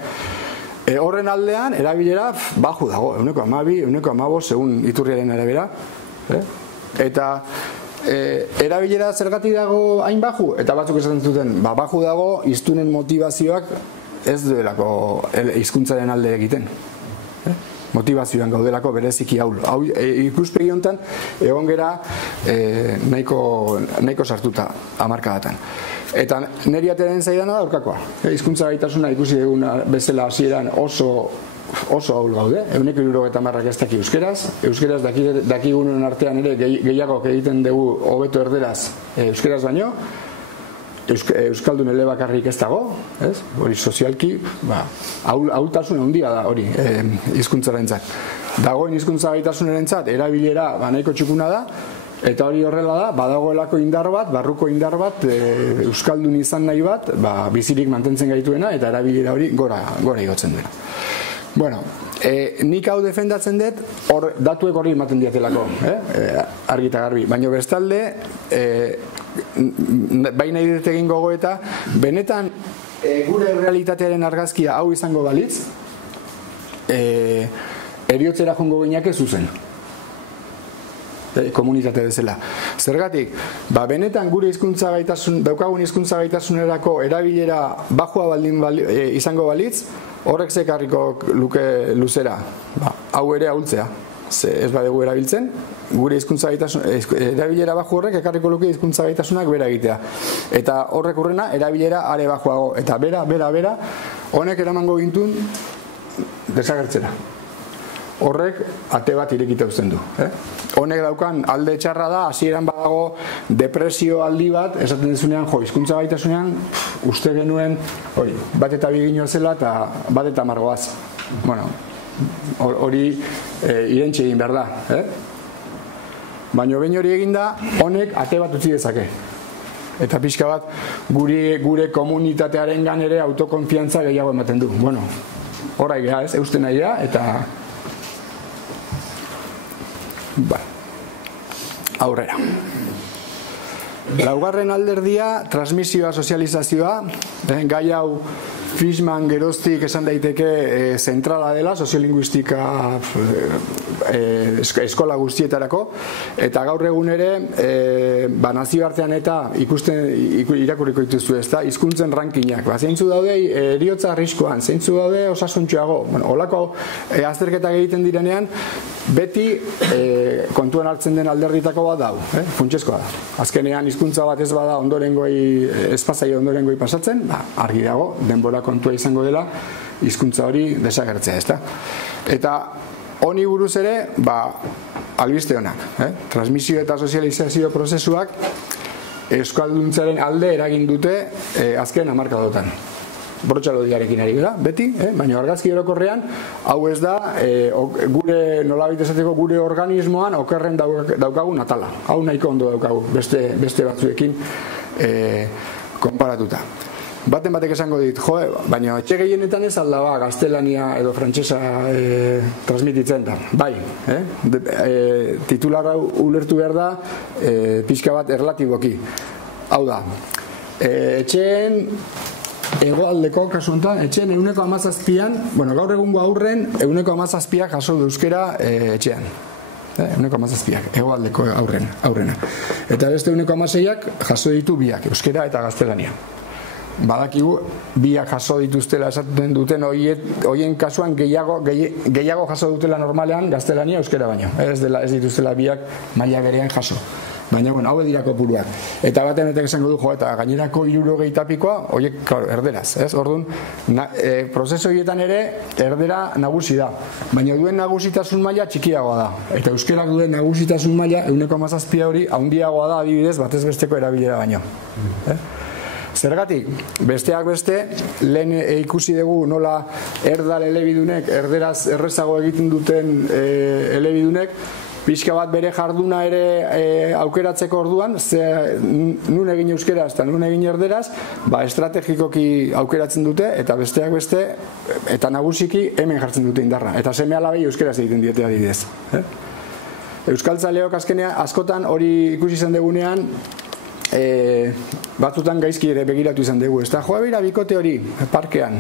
Horren aldean, erabilera baju dago, euneko 12, euneko 15, segun iturriaren arabera. Eta erabilera zergatik dago hain baju, eta batzuk esaten zuten, baju dago hiztunen motivazioak ez duelako hizkuntzaren alde egiten. Motivazioan gaudelako bereziki haul. Ikuspegi honetan, egon gera nahiko sartuta hamarkadatan. Eta niri ateren zaidana da aurkakoa. Hizkuntza gaitasuna ikusi duguna bezala hasieran oso ahul gaude. Euneko 70 ez daki euskeraz dakigunen artean ere gehiago egiten dugu hobeto erderaz euskeraz baino. Euskaldun elebakarrik ez dago, hori sozialki, ahultasun handia da hori hizkuntzarentzat. Dagoen hizkuntza gaitasunarentzat erabilera nahiko txukuna da, eta hori horrela da, badagoelako indar bat, barruko indar bat, euskaldun izan nahi bat, bizirik mantentzen gaituena, eta erabilera hori gora igotzen dena. Bueno, nik hau defendatzen dut, datuek hori ematen diatelako, argi eta garbi, baina bestalde, baina idete egin gogoeta, benetan gure realitatearen argazkia hau izango balitz, eriotzera jongo gineak ez zuzen. Komunitate bezala. Zergatik, benetan gure daukagun hizkuntza gaitasunerako erabilera bajua baldin izango balitz, horrek zekarriko luke luzera. Hau ere ahultzea. Ez badugu erabiltzen, gure hizkuntza erabilera baju horrek ekarriko luke hizkuntza gaitasunak bera egitea. Eta horrek urrena erabilera are bajuago. Eta bera, honek eramango gintun desagertzera. Horrek ate bat irekita uzten du. Honek daukan alde txarra da, hasieran badago depresio aldi bat, esaten dizunean, hizkuntza gaitasunean, uste genuen, bat eta biginoa zela eta bat eta margoaz. Hori irentxe egin behar da. Baina behin hori eginda, honek ate bat utzi dezake. Eta pixka bat gure komunitatearen gan ere autokonfiantza gehiago ematen du. Horra egia, eusten nahi eta aurrera. Laugarren alderdia, transmisioa, sozializazioa, gai hau Fishman geroztik esan daiteke zentrala dela, soziolinguistika eskola guztietarako, eta gaur egun ere nazioartean eta irakurriko dituzu ezta, hizkuntzen rankinak, zeintzu daude heriotza arriskoan, zeintzu daude osasuntsuago, olako azterketak egiten direnean, beti kontuan hartzen den alderditako bat dau, funtsezkoa da. Azkenean hizkuntza bat ez bada espazaio ondorengoi pasatzen, argi dago, denbora kontua izango dela hizkuntza hori desagertzea, ezta? Eta honi buruz ere, albiste honak, transmisio eta sozializazio prozesuak euskalduntzaren alde eragin dute azken hamarkadotan. Brotxalodiarekin ari gara, beti, baina argazki orokorrean hau ez da gure, nolabait esateko, gure organismoan okerren daukagun atala. Hau nahiko ondo daukagu, beste batzuekin konparatuta. Batek esango dit, baina etxe gehienetan ez aldaba gaztelania edo frantsesa transmititzen da. Bai, titular hau ulertu behar da pixka bat erlatiboki. Hau da, etxeen hegoaldeko kasu honetan, etxeen 17%, gaur egungo aurren 17% jaso du euskera etxean. 17%, hegoaldeko aurrena. Eta beste 16%ak jaso ditu biak, euskera eta gaztelania. Badakigu biak jaso dituztela esaten duten hoien kasuan gehiago jaso dutela normalean gaztelania euskera baino. Ez dituztela biak maila berean jaso. Baina, hau dira kopuruak. Eta baten esango du, eta gainerako 70%koa, horiek, erderaz. Orduan, prozeso horietan ere, erdera nagusi da. Baina duen nagusitasun maila txikiagoa da. Eta euskerak duen nagusitasun maila, 17% hori, handiagoa da, adibidez, batez besteko erabilera baino. Zergatik, besteak beste, lehen ikusi dugu nola erdar elebidunek, erderaz errezago egiten duten elebidunek, pixka bat bere jarduna ere aukeratzeko orduan, nun egin euskeraz eta nun egin erderaz, estrategikoki aukeratzen dute, eta besteak beste, eta nagusiki hemen jartzen dute indarra. Eta seme-alabei euskeraz egiten diete adibidez. Euskaltzaleok azkenean, askotan hori ikusi izan dugunean, batzutan gaizki ere begiratu izan dugu, ez da, joa bera bikote hori, parkean,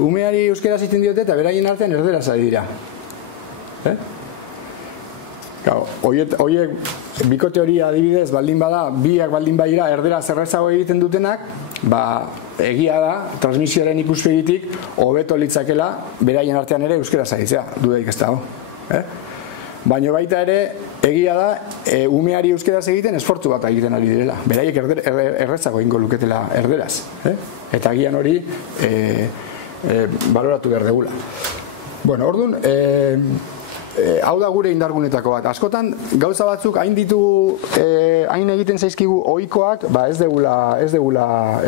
umeari euskeraz egiten diote eta beraien artean erderaz ari dira. Oiek bikote hori adibidez baldin bada, biak baldin badira erderaz errezago egiten dutenak, egia da, transmisioaren ikuspegitik hobeto litzakela beraien artean ere euskeraz aritzea, dudaik ez dago. Baina baita ere, egia da, umeari euskeraz egiten esfortzu bat egiten ari direla. Beraiek errezago egingo luketela erderaz. Eta agian hori baloratu behar degula. Orduan, hau da gure indargunetako bat. Askotan, gauza batzuk hain egiten zaizkigu ohikoak, ez degula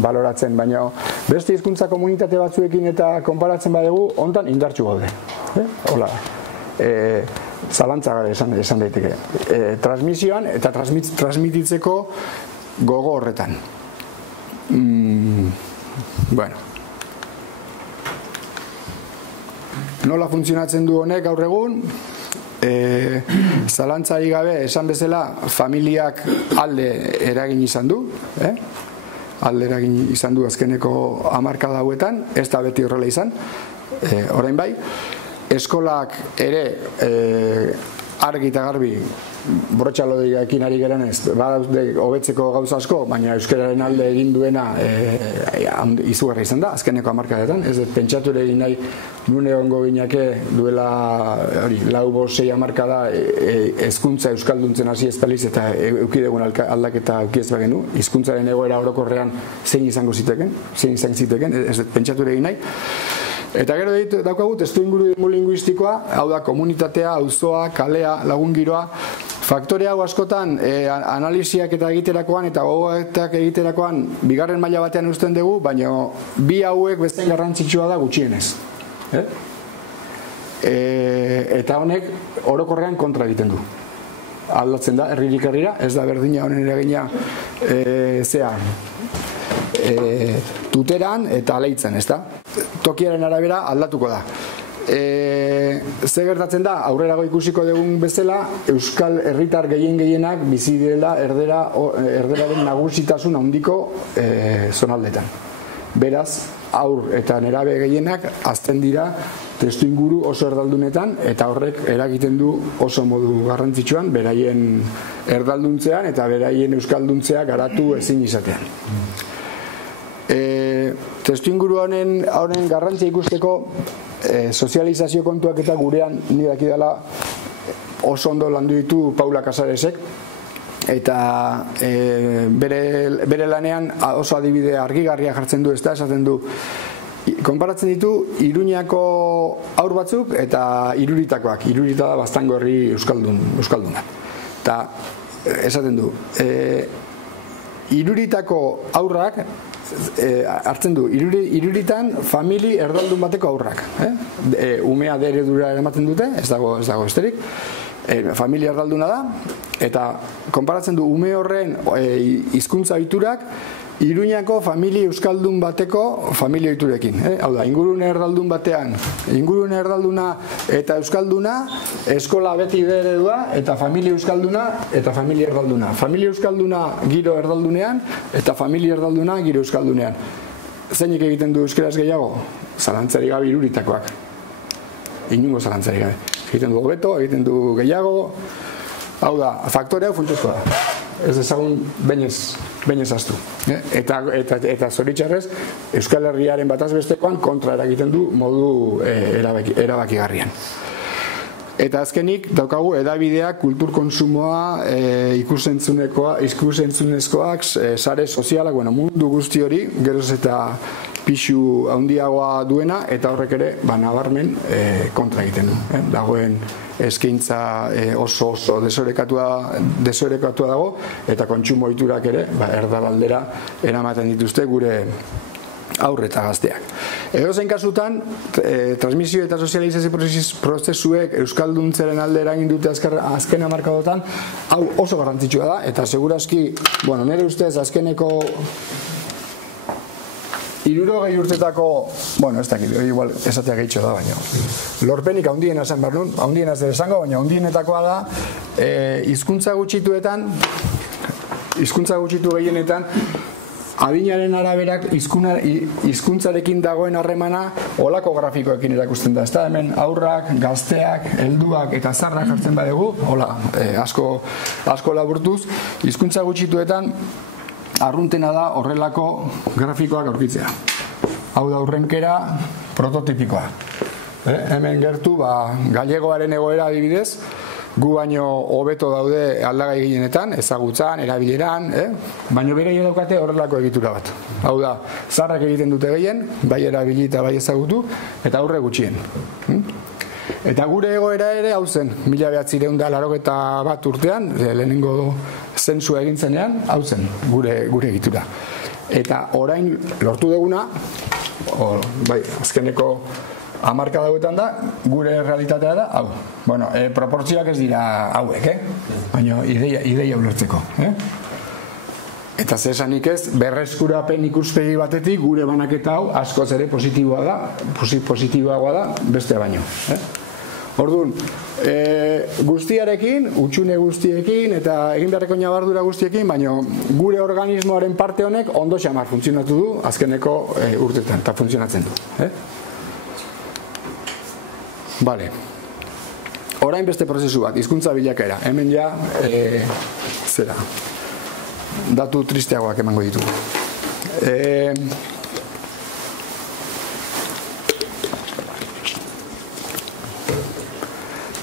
baloratzen, baina beste hizkuntza komunitate batzuekin eta konparatzen badegu, hontan indartsu gaude. Hola, zalantza gara esan daiteke. Transmisioan eta transmititzeko gogo horretan. Nola funtzionatzen du honek gaur egun? Zalantzari gabe esan bezala familiak alde eragin izan du. Alde eragin izan du azkeneko hamarkada hauetan, ez da beti horrela izan, orain bai. Eskolak ere argi eta garbi brotxalodiakin ari geranez, badaude hobetzeko gauza asko, baina euskararen alde egin duena izugarri izan da, azkeneko hamarkadetan. Ez pentsatu ere egin nahi nun egongo ginake duela 4-6 hamarkada hezkuntza euskalduntzen hasi ez baliz eta eukidegun aldaketa euki ez bagenu, hizkuntzaren egoera orokorrean zein izan ziteken, ez pentsatu ere egin nahi. Eta gero daukagu testuinguru linguistikoa, hau da komunitatea, auzoa, kalea, lagungiroa. Faktore hau askotan analisiak eta egiterakoan eta gogoetak egiterakoan bigarren maila batean uzten dugu, baina bi hauek beste garrantzitsua da gutxienez. Eta honek orokorrean kontra egiten du. Aldatzen da, herririk herrira, ez da berdina honen eragina tuteran eta aleitzen, ez da? Tokiaren arabera aldatuko da. Ze gertatzen da, aurrerago ikusiko dugun bezala, euskal herritar gehienak bizi direla erderaren nagusitasun handiko zonaldetan. Beraz, aur eta nerabe gehienak hazten dira testuinguru oso erdaldunetan, eta horrek eragiten du oso modu garrantzitsuan beraien erdalduntzean eta beraien euskalduntzeak garatu ezin izatean. Testuinguru honen garrantzia ikusteko sozializazio kontuak eta gurean nire dakidala oso ondo landu ditu Paula Casaresek, eta bere lanean oso adibide argigarria jartzen du, esaten du, konparatzen ditu Iruñako haur batzuk eta Iruritakoak. Irurita da Baztango herri euskalduna. Eta esaten du, Iruritako haurrak hartzen du, Iruritan famili erdaldun bateko haurrak. Umea deredura ematen dute, ez dago besterik. Familia erdalduna da, eta konparatzen du ume horren hizkuntza ohiturak Iruñako familia euskaldun bateko familia ohiturekin. Hau da, ingurune erdaldun batean, ingurune erdalduna eta euskalduna, eskola beti eredua, eta familia euskalduna eta familia erdalduna. Familia euskalduna giro erdaldunean, eta familia erdalduna giro euskaldunean. Zeinek egiten du euskaraz gehiago? Zalantzari gabe Iruritakoak. Inungo zalantzari gabe. Egiten du hobeto, egiten du gehiago. Hau da, faktore hau funtsezkoa da. Ez ezagun bainez aztu. Eta zoritxarrez, Euskal Herriaren bataz bestekoan kontra eragiten du modu erabakigarrian. Eta azkenik, daukagu edabideak, kultur konsumoa, ikusentzunezkoak, sare sozialak, mundu guzti hori, geroz eta pixu handiagoa duena, eta horrek ere, nabarmen kontra egiten du. Dagoen eskaintza oso desorekatua dago, eta kontsumo ohiturak ere, erdalaldera eramaten dituzte gure aurre eta gazteak. Edozein kasutan, transmisio eta sozializazio prozesuek euskalduntzaren alde eragin dute azken hamarkadotan, hau oso garrantzitsua da, eta segurazki, nire ustez azkeneko 60 urtetako, ez dakit, igual esatea gehitxo da, baina lorpenik handiena esan behar nun, handiena ez esango, baina handienetakoa da hizkuntza gutxitu gehienetan adinaren araberak hizkuntzarekin dagoen harremana olako grafikoekin erakusten da. Ez da hemen aurrak, gazteak, helduak eta zarrak jartzen badugu, asko laburtuz, hizkuntza gutxituetan arruntena da horrelako grafikoak aurkitzea. Hau da hurrenkera prototipikoa. Hemen gertu, gallegoaren egoera adibidez, gu baino hobeto daude aldagai gehienetan, ezagutzan, erabileran, baino bere daukate horrelako egitura bat. Hau da, zarrak egiten dute gehien, bai erabili eta bai ezagutu, eta aurre gutxien. Eta gure egoera ere hau zen, 1981 urtean, lehenengo zentsua egin zenean, hau zen gure egitura. Eta orain lortu duguna, azkeneko hamarkada hauetan da, gure realitatea da, hau. Proportzioak ez dira hauek, baina ideia ulertzeko. Eta zesanik ez, berreskurapen ikuspegi batetik gure banaketa hau askoz ere positiboagoa da beste baino. Orduan, guztiarekin, utxune guztiekin eta egin beharreko nabardura guztiekin, baina gure organismoaren parte honek ondo xamar funtzionatu du azkeneko urtetan, eta funtzionatzen du. Bale. Orain beste prozesu bat, hizkuntza bilakaera. Hemen ja, datu tristeagoak emango ditugu.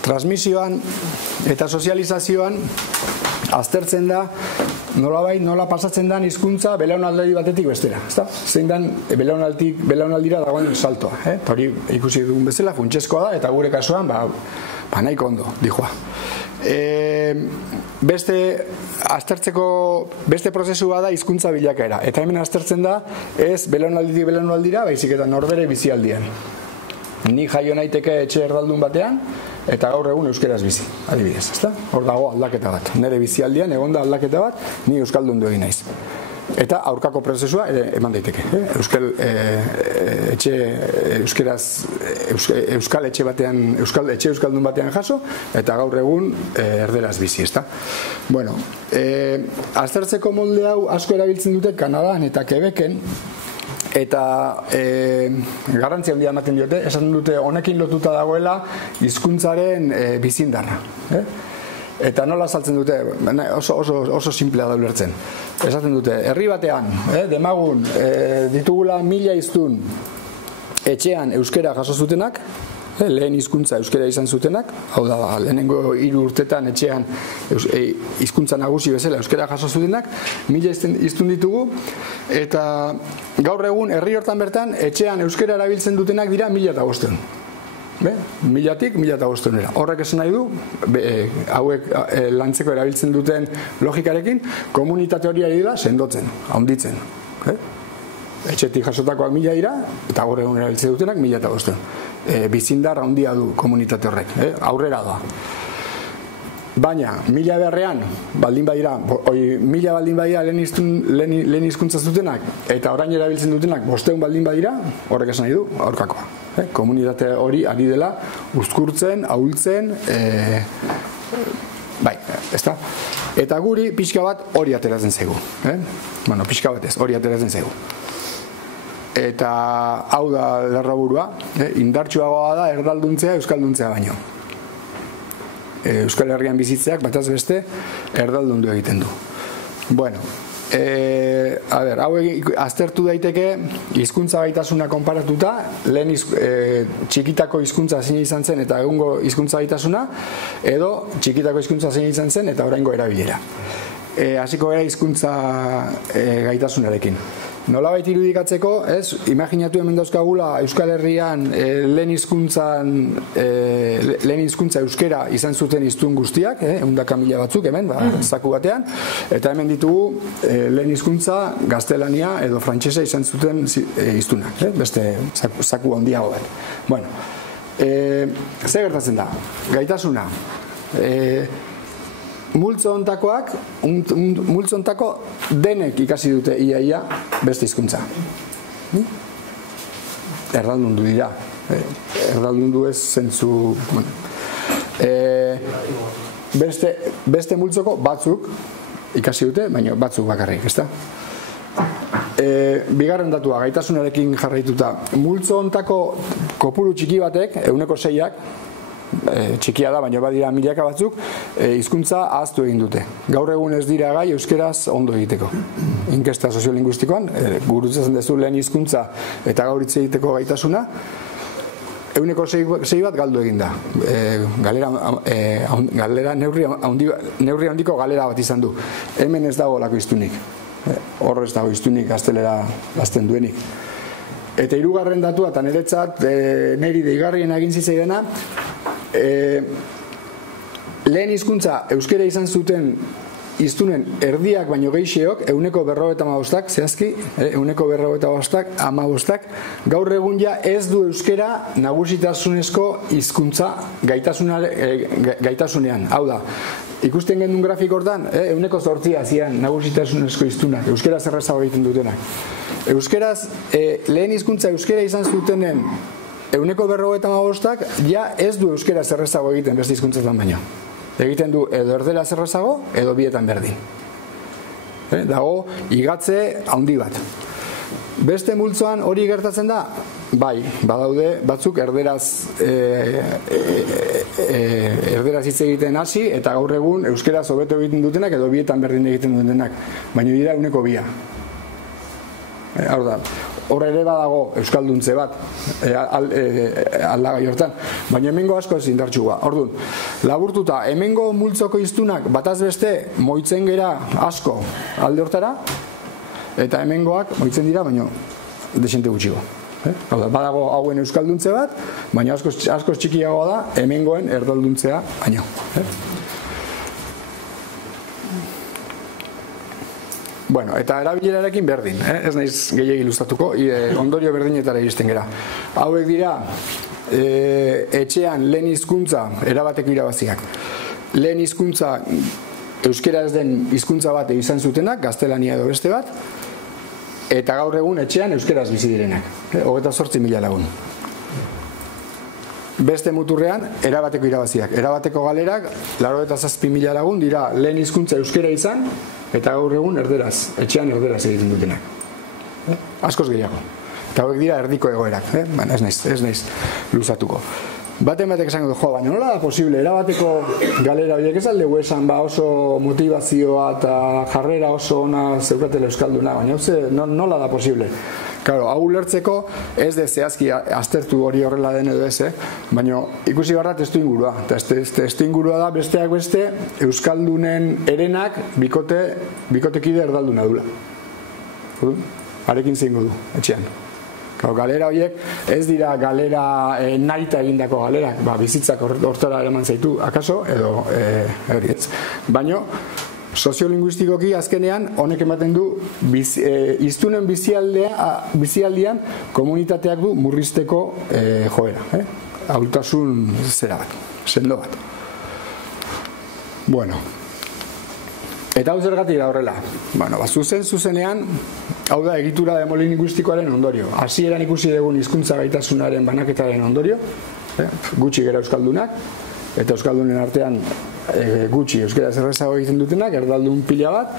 Transmisioan eta sozializazioan aztertzen da nola pasatzen den hizkuntza belaunaldi batetik bestera. Zein den belaunaldira dagoen saltoa. Hori ikusi dugun bezala funtsezkoa da, eta gure kasuan nahiko ondo, dijoa. Beste prozesua da hizkuntza bilakaera. Eta hemen aztertzen da ez belaunalditik belaunaldira, baizik eta norbere bizialdian. Ni jaio naiteke etxe erdaldun batean, eta gaur egun euskeraz bizi, adibidez, ezta? Hor dago aldaketa bat. Nere bizialdian egonda aldaketa bat, ni euskaldundu egin naiz. Eta aurkako prozesua ere eman daiteke. Euskal etxe batean, euskaldun batean jaso, eta gaur egun erderaz bizi, ezta? Bueno, aztertzeko molde hau asko erabiltzen dute Kanadan eta Quebecen, eta garrantzia handia ematen diote, esaten dute honekin lotuta dagoela hizkuntzaren bizindarra. Eta nola saltzen dute, oso simplea da ulertzen. Esaten dute, herri batean, demagun, ditugula 1000 hiztun etxean euskera jaso zutenak, lehen hizkuntza euskera izan zutenak, hau da, lehenengo 3 urtetan etxean hizkuntza nagusi bezala euskera jaso zutenak, 1000 hiztun ditugu, eta gaur egun herri hortan bertan etxean euskera erabiltzen dutenak dira 1500. 1000-tik 1500-era. Horrek esan nahi du, hauek lantzeko erabiltzen duten logikarekin, komunitate hori ari da sendotzen, handitzen. Etxetik jasotakoak 1000 dira, eta gaur egun erabiltzen dutenak 1500. Bizindar handia du komunitate horrek, aurrera da. Baina, 1000 beharrean, baldin badira, 1000 baldin badira lehen hizkuntza zutenak, eta orain erabiltzen dutenak 500 baldin badira, horrek esan nahi du, aurkakoa. Komunitate hori ari dela uzkurtzen, ahultzen, bai, ezta? Eta guri pixka bat hori ateratzen zaigu. Bueno, pixka bat ez, hori ateratzen zaigu. Eta hau da lerroburua, indartsuagoa da erdalduntzea euskalduntzea baino. Euskal Herrian bizitzeak bataz beste erdaldundu egiten du. Bueno, hau aztertu daiteke hizkuntza gaitasuna konparatuta, lehen txikitako hizkuntza zein izan zen eta egungo hizkuntza gaitasuna, edo txikitako hizkuntza zein izan zen eta oraingo erabilera. Hasiko gara hizkuntza gaitasunarekin. Nolabait irudikatzeko, imaginatu hemen dauzkagula Euskal Herrian lehen hizkuntza euskera izan zuten hiztun guztiak, 100.000 batzuk hemen, zaku batean, eta hemen ditugu lehen hizkuntza gaztelania edo frantsesa izan zuten hiztunak, beste zaku handiago bat. Bueno, ze gertatzen da? Gaitasuna. Multzo ontako denek ikasi dute iaia beste hizkuntza. Erdaldundu dira. Erdaldundu ez zentzu... Beste multzoko batzuk ikasi dute, baina batzuk bakarrik, ezta? Bigarren datua, gaitasunarekin jarraituta. Multzo ontako kopuru txiki batek, 6%, txikia da, baina badira milaka batzuk, hizkuntza ahaztu egin dute. Gaur egun ez dira gai euskeraz ondo egiteko. Inkesta soziolinguistikoan, gurutzatzen dezu lehen hizkuntza eta gaur hitz egiteko gaitasuna, 6% bat galdu egin da. Galera neurri handiko galera bat izan du. Hemen ez dago lako hiztunik. Hor ez dago hiztunik gaztelera gazten duenik. Eta hirugarren datua, eta niretzat niri deigarrien egin zitzaidana, lehen hizkuntza euskera izan zuten hiztunen erdiak baino gehiago, 155, zehazki, 155, gaur egun ja ez du euskera nagusitasunezko hizkuntza gaitasunean. Hau da, ikusten gendun grafiko hortan, 108 zian nagusitasunezko hiztunak, euskera zerrezago egiten dutenak. Euskeraz, lehen hizkuntza euskera izan zutenen 155, ja ez du euskera zerrezago egiten beste hizkuntzatan baino. Egiten du edo erdela zerrezago, edo bietan berdin. Dago, igatze handi bat. Beste multzoan hori gertatzen da? Bai, badaude batzuk erderaz hitz egiten hasi, eta gaur egun euskeraz hobeto egiten dutenak, edo bietan berdin egiten dutenak. Baina dira 100. Hau da, hor ere badago euskalduntze bat aldagai hortan, baina hemengo asko ez indartsua. Orduan, laburtuta, hemengo multzoko hiztunak bataz beste moitzen gera asko alde hortara, eta hemengoak moitzen dira, baina desente gutxiko. Hau da, badago hauen euskalduntze bat, baina asko txikiagoa da hemengoen erdalduntzea baino. Bueno, eta erabilerarekin berdin, ez naiz gehiegi ilustatuko, ondorio berdinetara iristen gera. Hauek dira, etxean lehen hizkuntza erabateko irabaziak. Lehen hizkuntza euskera ez den hizkuntza bat izan zutenak, gaztelania edo beste bat, eta gaur egun etxean euskeraz bizi direnak, 28.000 lagun. Beste muturrean, erabateko irabaziak. Erabateko galerak, 87.000 lagun dira lehen hizkuntza euskera izan, eta gaur egun erderaz, etxean erderaz egiten dutenak. Askoz gehiago. Eta hauek dira erdiko egoerak, ez naiz luzatuko. Baten batek esango du, baina nola da posible, erabateko galera horiek ez aldegu esan oso motivazioa eta jarrera oso ona zeukatela euskalduna, baina nola da posible? Claro, hau ulertzeko ez de zehazki aztertu hori horrela den edo ez, baina ikusi barra testu ingurua. Testu ingurua da besteak beste euskaldunen herenak bikotekide erdalduna dula. Harekin zeingo du, etxean. Galera horiek ez dira galera nahita egindako galerak, bizitzak hortara eraman zaitu, akaso, edo ez. Baina, soziolinguistikoki azkenean honek ematen du hiztunen bizialdian komunitateak du murrizteko joera. Ahultasun zera bat, sendo bat. Bueno, eta hau zergatik da horrela. Zuzenean, hau da egitura demolinguistikoaren ondorio. Hasieran ikusi dugun hizkuntza gaitasunaren banaketaren ondorio, gutxi gera euskaldunak, eta euskaldunen artean gutxi euskaraz errezago egiten dutenak, erdaldun pila bat,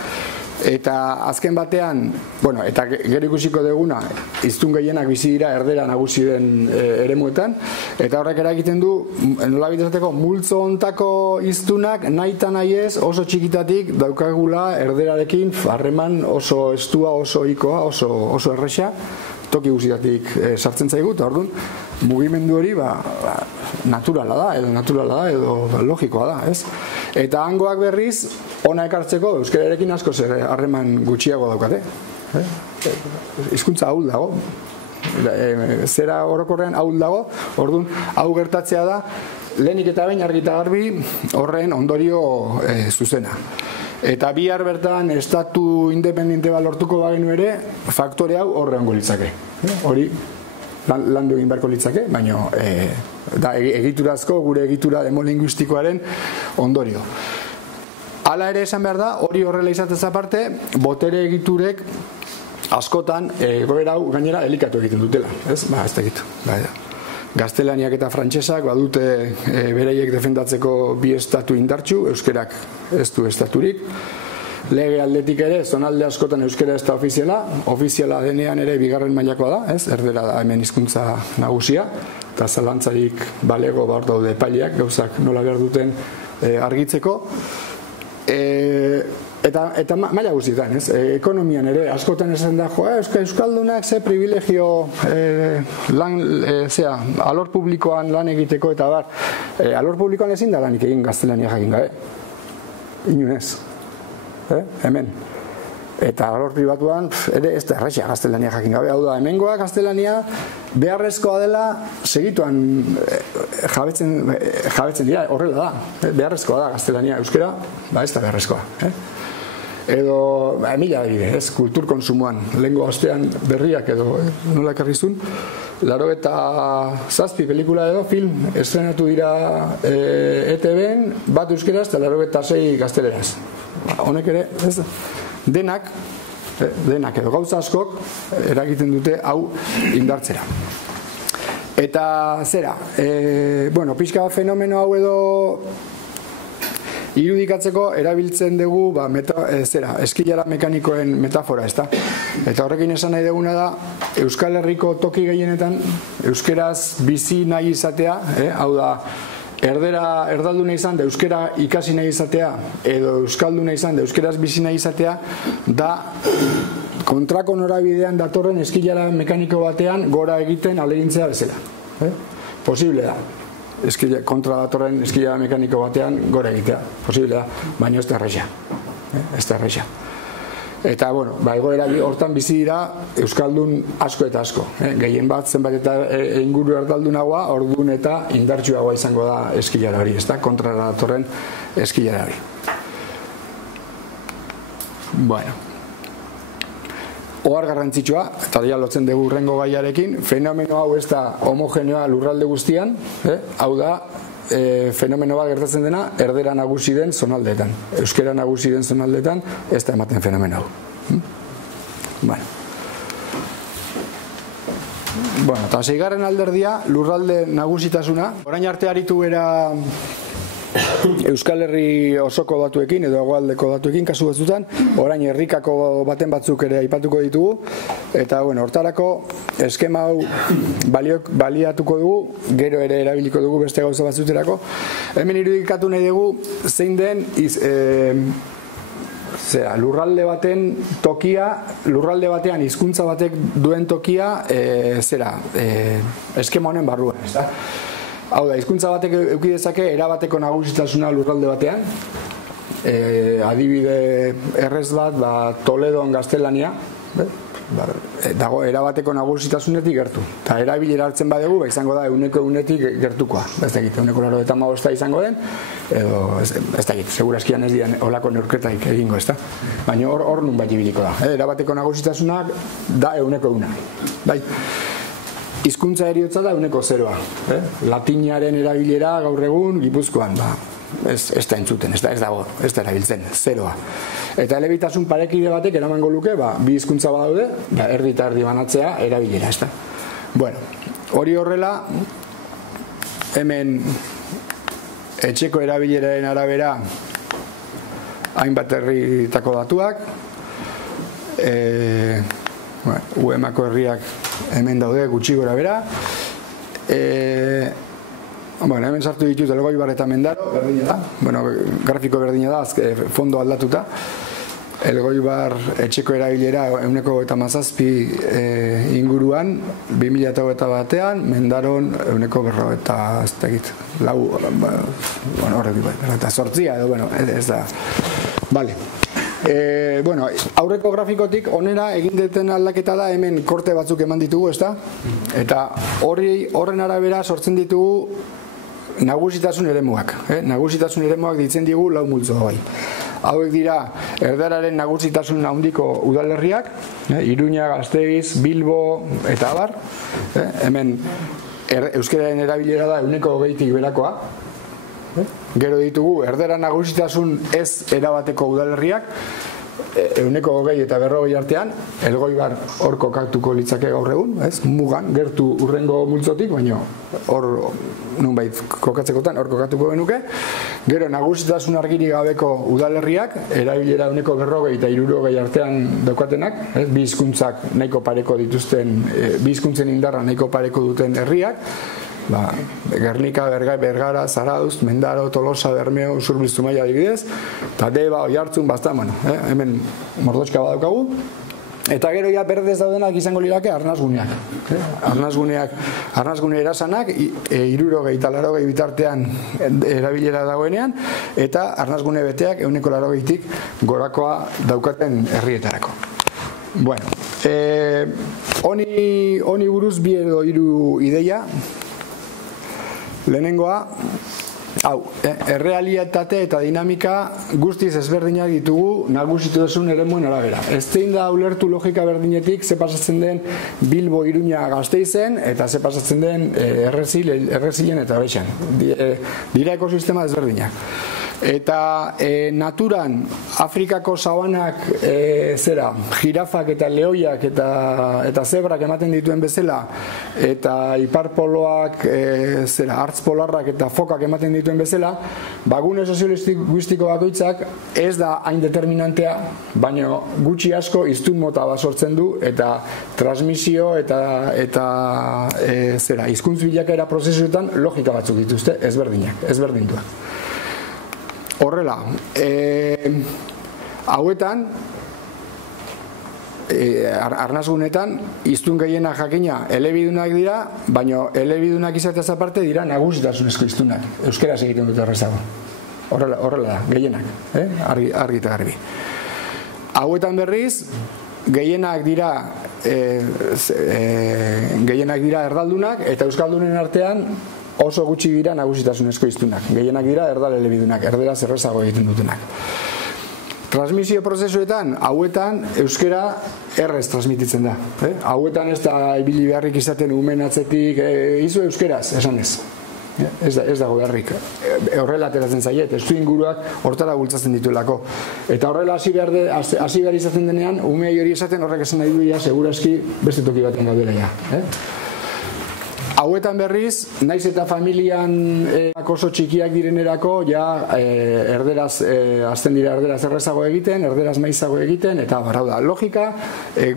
eta azken batean, eta gero ikusiko duguna, hiztun gehienak bizi dira erdera nagusi den eremuetan, eta horrek eragiten du, nolabait esateko, multzo hontako hiztunak nahita nahi ez oso txikitatik daukagula erderarekin harreman oso estua, oso ohikoa, oso erresa, toki guztietatik sartzen zaigu, eta orduan, mugimendu hori naturala da, edo logikoa da, ez? Eta hangoak berriz, ona ekartzeko euskararekin asko harreman gutxiago daukate. Hizkuntza ahul dago, zera orokorrean ahul dago, orduan, hau gertatzea da, lehenik eta behin argi eta garbi horren ondorio zuzena. Eta bihar bertan estatu independente bat lortuko bagenu ere, faktore hau horre ongo litzake. Hori landu egin beharko litzake, baina egiturazko, gure egitura demolinguistikoaren ondorio. Hala ere esan behar da, hori horrela izatez aparte, botere egiturek askotan goera hau gainera elikatu egiten dutela. Ez dakit. Gaztelaniak eta frantsesak badute bereiek defendatzeko bi estatu indartsu, euskerak ez du estaturik. Lege aldetik ere, zonalde askotan euskera ez da ofiziala denean ere bigarren mailakoa da, ez? Erdera da hemen hizkuntza nagusia, eta zalantzarik balego hor daude epaileak, gauzak nola behar duten argitzeko. Eta maila guztietan, ez? Ekonomian ere, askotan esan da, euskaldunak ze privilegio alor publikoan lan egiteko eta bar. Alor publikoan ezin da lanik egin gaztelania jakin gabe. Inunez. Hemen. Eta alor pribatuan ere ez da erraxa gaztelania jakin gabe. Hau da, hemengoa gaztelania beharrezkoa dela segituan jabetzen dira, horrela da. Beharrezkoa da gaztelania, euskera, ez da beharrezkoa. Edo, mila adibide, ez, kultur konsumoan, lehengo astean berriak edo nola ekarrizun, 87 pelikula edo film estrenatu dira ETV-en, bat euskeraz eta 86 gazteleraz. Honek ere, ez, denak edo gauza askok eragiten dute hau indartzera. Eta zera, pixka fenomeno hau edo irudikatzeko erabiltzen dugu eskilara mekanikoen metafora, ezta? Eta horrekin esan nahi duguna da, Euskal Herriko toki gehienetan euskeraz bizi nahi izatea, hau da, erdalduna izan da euskera ikasi nahi izatea, edo euskalduna izan da euskeraz bizi nahi izatea, da kontrako norabidean datorren eskilara mekaniko batean gora egiten ahalegintzea bezala. Posible da. Kontra datorren eskila mekaniko batean gora egitea, posible da, baina ez da erresa. Eta, egoera hortan bizi dira Euskaldun asko eta asko. Gehien bat, zenbat eta inguru erdaldunagoa, orduan eta indartsuagoa izango da eskilara hori, ez da, kontra datorren eskilara hori. Ohar garrantzitsua, eta dialotzen dugu urrengo gaiarekin, fenomeno hau ez da homogeneoa lurralde guztian, hau da fenomeno bat gertatzen dena erdera nagusi den zonaldeetan. Euskera nagusi den zonaldeetan ez da ematen fenomeno hau. Bueno, eta seigarren alderdia, lurralde nagusitasuna. Orain arte aritu era Euskal Herri osoko datuekin edo hegoaldeko datuekin kasu batzutan, orain herrikako baten batzuk ere aipatuko ditugu, eta bueno, hortarako eskema hau baliatuko dugu, gero ere erabiliko dugu beste gauza batzuterako. Hemen irudikatu nahi dugu zein den lurralde baten tokia, lurralde batean hizkuntza batek duen tokia eskema honen barruan, ezta? Hau da, hizkuntza batek eduki dezake erabateko nagusitasuna lurralde batean. Adibide errez bat, Toledon gaztelania, dago erabateko nagusitasunetik gertu. Eta erabilera hartzen badegu, izango da euneko eunetik gertukoa. Ez dakit, euneko 95 izango den, edo ez dakit, seguraskian ez dian olako neurketaik egingo, ez da? Baina hor nun bat ibiliko da. Erabateko nagusitasunak da euneko euna. Bai? Hizkuntza eriotza da euneko 0. Latinaren erabilera gaur egun Gipuzkoan, ez da entzuten, ez dago, ez da erabiltzen, 0. Eta elebitasun parekide batek eramango luke, bi hizkuntza badaude, erdi eta erdi banatzea erabilera, ez da. Bueno, hori horrela, hemen etxeko erabileraren arabera hainbat herritako datuak, UEMako herriak hemen daude gutxi gora bera. Hemen sartu ditut Elgoibar eta Mendaro, berdina da. Grafiko berdina da, fondo aldatuta. Elgoibar etxeko erabilera euneko 57 inguruan, 2021an, Mendaron euneko 48 edo, ez da. Bale. Aurreko grafikotik onera egin duten aldaketa da hemen korte batzuk eman ditugu, ezta? Eta horren arabera sortzen ditugu nagusitasun eremuak. Nagusitasun eremuak ditzen digu 4 multzo bai. Hauek dira erdararen nagusitasun handiko udalerriak, Iruña, Gasteiz, Bilbo eta abar. Hemen euskararen erabilera da euneko 20tik berakoa. Gero ditugu erdara nagusitasun ez erabateko udalerriak, euneko 20 eta 40 artean, Elgoibar hor kokatuko litzake gaur egun, mugan, gertu urrengo multzotik, baina hor nunbait kokatzekotan hor kokatuko genuke. Gero nagusitasun argiri gabeko udalerriak, erabilera euneko 40 eta 60 artean daukatenak, bi hizkuntzak nahiko pareko dituzten, bi hizkuntzen indarra nahiko pareko duten herriak, Gernika, Bergara, Zarauz, Mendaro, Tolosa, Bermeo, Usurbil, Zumaia adibidez, eta Deba, Oiartzun, hemen mordoxka badaukagu. Eta gero ja berdez daudenak izango lirake arnazguneak. Arnazgune erasanak, 60 eta 80 bitartean erabilera dagoenean, eta arnazgune beteak euneko 80tik gorakoa daukaten herrietarako. Bueno, honi buruz 2 edo 3 ideia. Lehenengoa, errealitate eta dinamika guztiz ezberdinak ditugu nagusitasun eremuen arabera. Ez zein da ulertu logika berdinetik ze pasatzen den Bilbo, Iruña, Gasteizen eta ze pasatzen den Errezilen eta Beixan. Dira ekosistema ezberdinak. Eta naturan Afrikako sabanak jirafak eta lehoiak eta zebrak ematen dituen bezala, eta iparpoloak hartz polarrak eta fokak ematen dituen bezala, gune soziolinguistiko bakoitzak ez da hain determinantea, baina gutxi asko hiztun mota bat sortzen du, eta transmisio eta hizkuntz bilakaera prozesuetan logika batzuk dituzte ezberdinduak. Horrela, hauetan, arnazgunetan, hiztun gehienak jakina elebidunak dira, baina elebidunak izateaz aparte dira nagusitasunezko hiztunak. Euskaraz egiten dute errezago. Horrela da, gehienak, argi eta garbi. Hauetan berriz, gehienak dira erdaldunak, eta euskaldunen artean oso gutxi dira nagusitasunezko hiztunak. Gehienak dira erdal elebidunak, erderaz errezago egiten dutenak. Transmisio prozesuetan, hauetan euskera errez transmititzen da. Hauetan ez da ibili beharrik izaten umen atzetik, izu euskeraz, esan ez. Ez dago beharrik. Horrela ateratzen zaiet, estu inguruak hortara bultzatzen dituelako. Eta horrela hasi behar izaten denean, umei hori esaten horrek esan nahi duia, seguraski beste toki baten gaudela ja. Hauetan berriz, naiz eta familian oso txikiak direnerako, ja erderaz, azten dira erderaz errezago egiten, erderaz maizago egiten, eta barra da, logika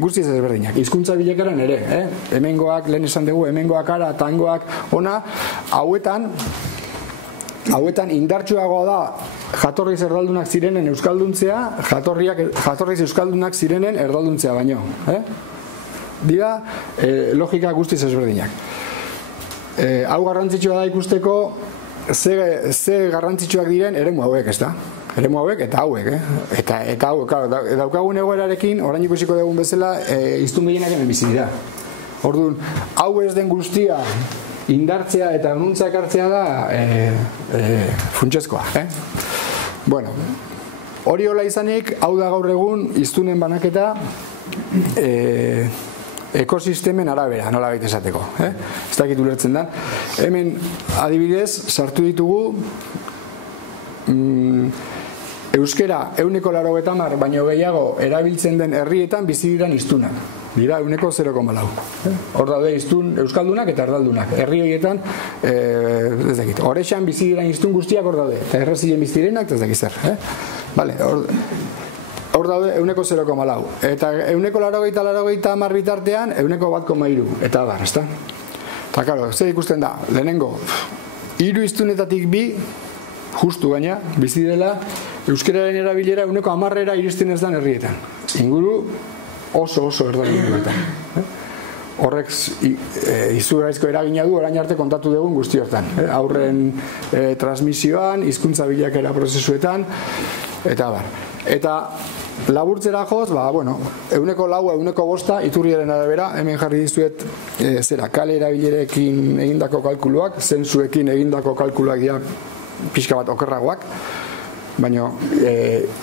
guztiz ezberdinak. Hizkuntza bilakaran ere, hemengoak, lehen esan dugu, hemengoak ara, tangoak, ona, hauetan indartsuagoa da jatorriz erdaldunak zirenen euskalduntzea, jatorriz euskaldunak zirenen erdalduntzea baino. Dira, logika guztiz ezberdinak. Hau garrantzitsua da ikusteko ze garrantzitsuak diren eremu hauek, ez da? Eremu hauek eta hauek, eta hauek, claro, daukagun egoerarekin, orain ikusiko dugun bezala, hiztun gehienak hemen bizi dira. Orduan, hau ez den guztia indartzea eta enuntza ekartzea da funtsezkoa. Bueno, hori hola izanik, hau da gaur egun hiztunen banaketa ekosistemen arabera, nola baita esateko. Ez dakit ulertzen da. Hemen, adibidez, sartu ditugu euskera 180 baino gehiago erabiltzen den herrietan bizi diren hiztunak. Dira 0,4. Hor daude hiztun euskaldunak eta erdaldunak. Herri horietan, ez dakit, Orexan bizi diren hiztun guztiak hor daude. Eta Errezilen bizi direnak, ez dakit zer. Vale, hor daude 0,4. Eta 180 bitartean 1,3. Eta bar, ezta? Eta, karo, zer ikusten da, lehenengo, 3 hiztunetatik 2, justu gaina, bizi dela, euskararen erabilera 1,10 iristen ez dan herrietan. Inguru oso erdalduetan. Horrek izugarrizko eragina du orain arte kontatu dugun guzti hortan. Aurren transmisioan, hizkuntza bilakera prozesuetan, eta bar. Eta laburtzera joz, 1,4, 1,5 iturriaren arabera, hemen jarri dizuet kale erabilerekin egindako kalkuluak, zentzuekin egindako kalkuluak dira pixka bat okerragoak, baina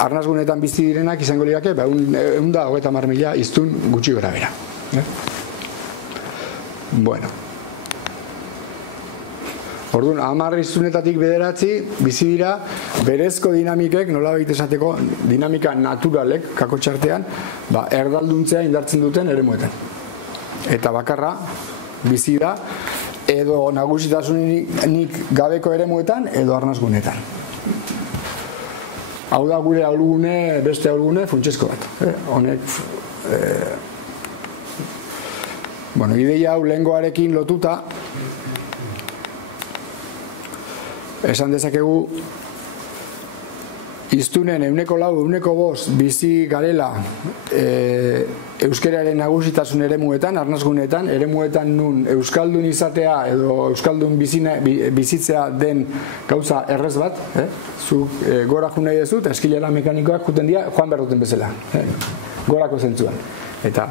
arnazgunetan bizi direnak izango liake 130.000 hiztun gutxi gora bera. Bueno. Orduan, 10 hiztunetatik 9 bizi dira berezko dinamikek, nola baita esateko, dinamika naturalek, kakotxartean, erdalduntzea indartzen duten eremuetan. Eta bakarra bizi da edo nagusitasunik gabeko eremuetan edo arnazgunetan. Hau da gure aulgune, beste aulgune funtsezko bat. Honek, ideia hau lehengoarekin lotuta, esan dezakegu hiztunen 1,4, 1,5 bizi garela euskararen nagusitasun eremuetan, arnazgunetan, eremuetan nun euskaldun izatea edo euskaldun bizitzea den gauza errez bat, zuk gora jo nahi dezu eta eskilera mekanikoak juten dira joan behar duten bezala, gorako zentzuan. Eta,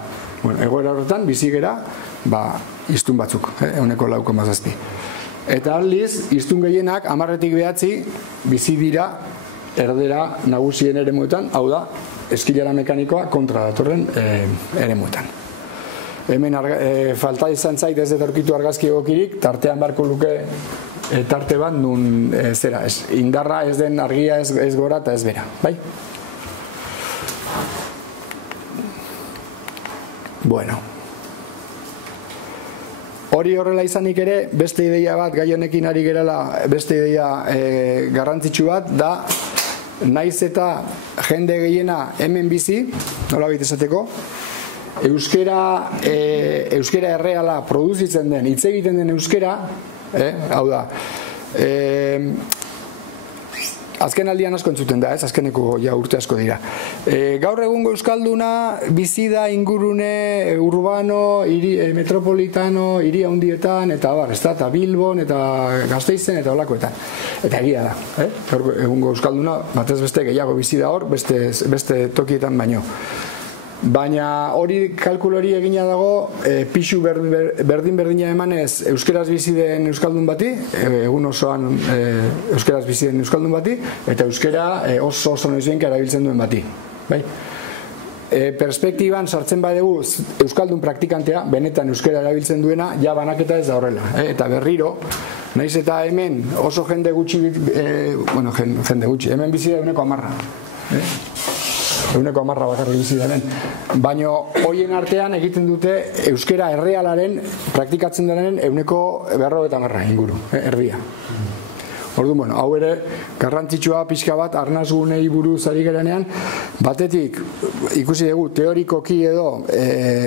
egoera horretan bizi gera, hiztun batzuk, 1,4. Eta aldiz, hiztun gehienak 10-tik 9 bizi dira erdera nagusien eremuetan, hau da, eskilera mekanikoa kontra datorren eremuetan. Hemen falta izan zait ez detorkitu argazki egokirik, tartean barko luke tarte bat nun indarra ez den argia ez gora eta ez bera, bai? Bueno. Hori horrela izanik ere, beste ideia bat, gai honekin ari gerala, beste ideia garrantzitsu bat, da, naiz eta jende gehiena hemen bizi, nola baita esateko, euskera erreala produzitzen den, hitz egiten den euskera, hau da, azken aldian asko entzuten da, azkeneko urte asko dira. Gaur egungo euskalduna bizi da ingurune urbano, metropolitano, hiri handietan, eta eta Bilbon, eta Gasteizen, eta olakoetan. Eta egia da, gaur egungo euskalduna batez beste gehiago bizi da hor, beste tokietan baino. Baina hori kalkulu hori egina dago pixu berdin-berdina emanez euskeraz bizi den euskaldun bati, egun osoan euskeraz bizi den euskaldun bati, eta euskera oso noizuenka erabiltzen duen bati. Perspektiban sartzen badugu euskaldun praktikantea, benetan euskera erabiltzen duena, ja banaketa ez da horrela. Eta berriro, naiz eta hemen oso jende gutxi, hemen bizi da 1,10. 10% bakarrik bizi da hemen. Baina hoien artean egiten dute euskera errealaren praktikatzen denen 50% inguru, erdia. Orduan, bueno, hau ere garrantzitsua pixka bat arnasgunei buruz ari gerenean, batetik ikusi dugu teorikoki edo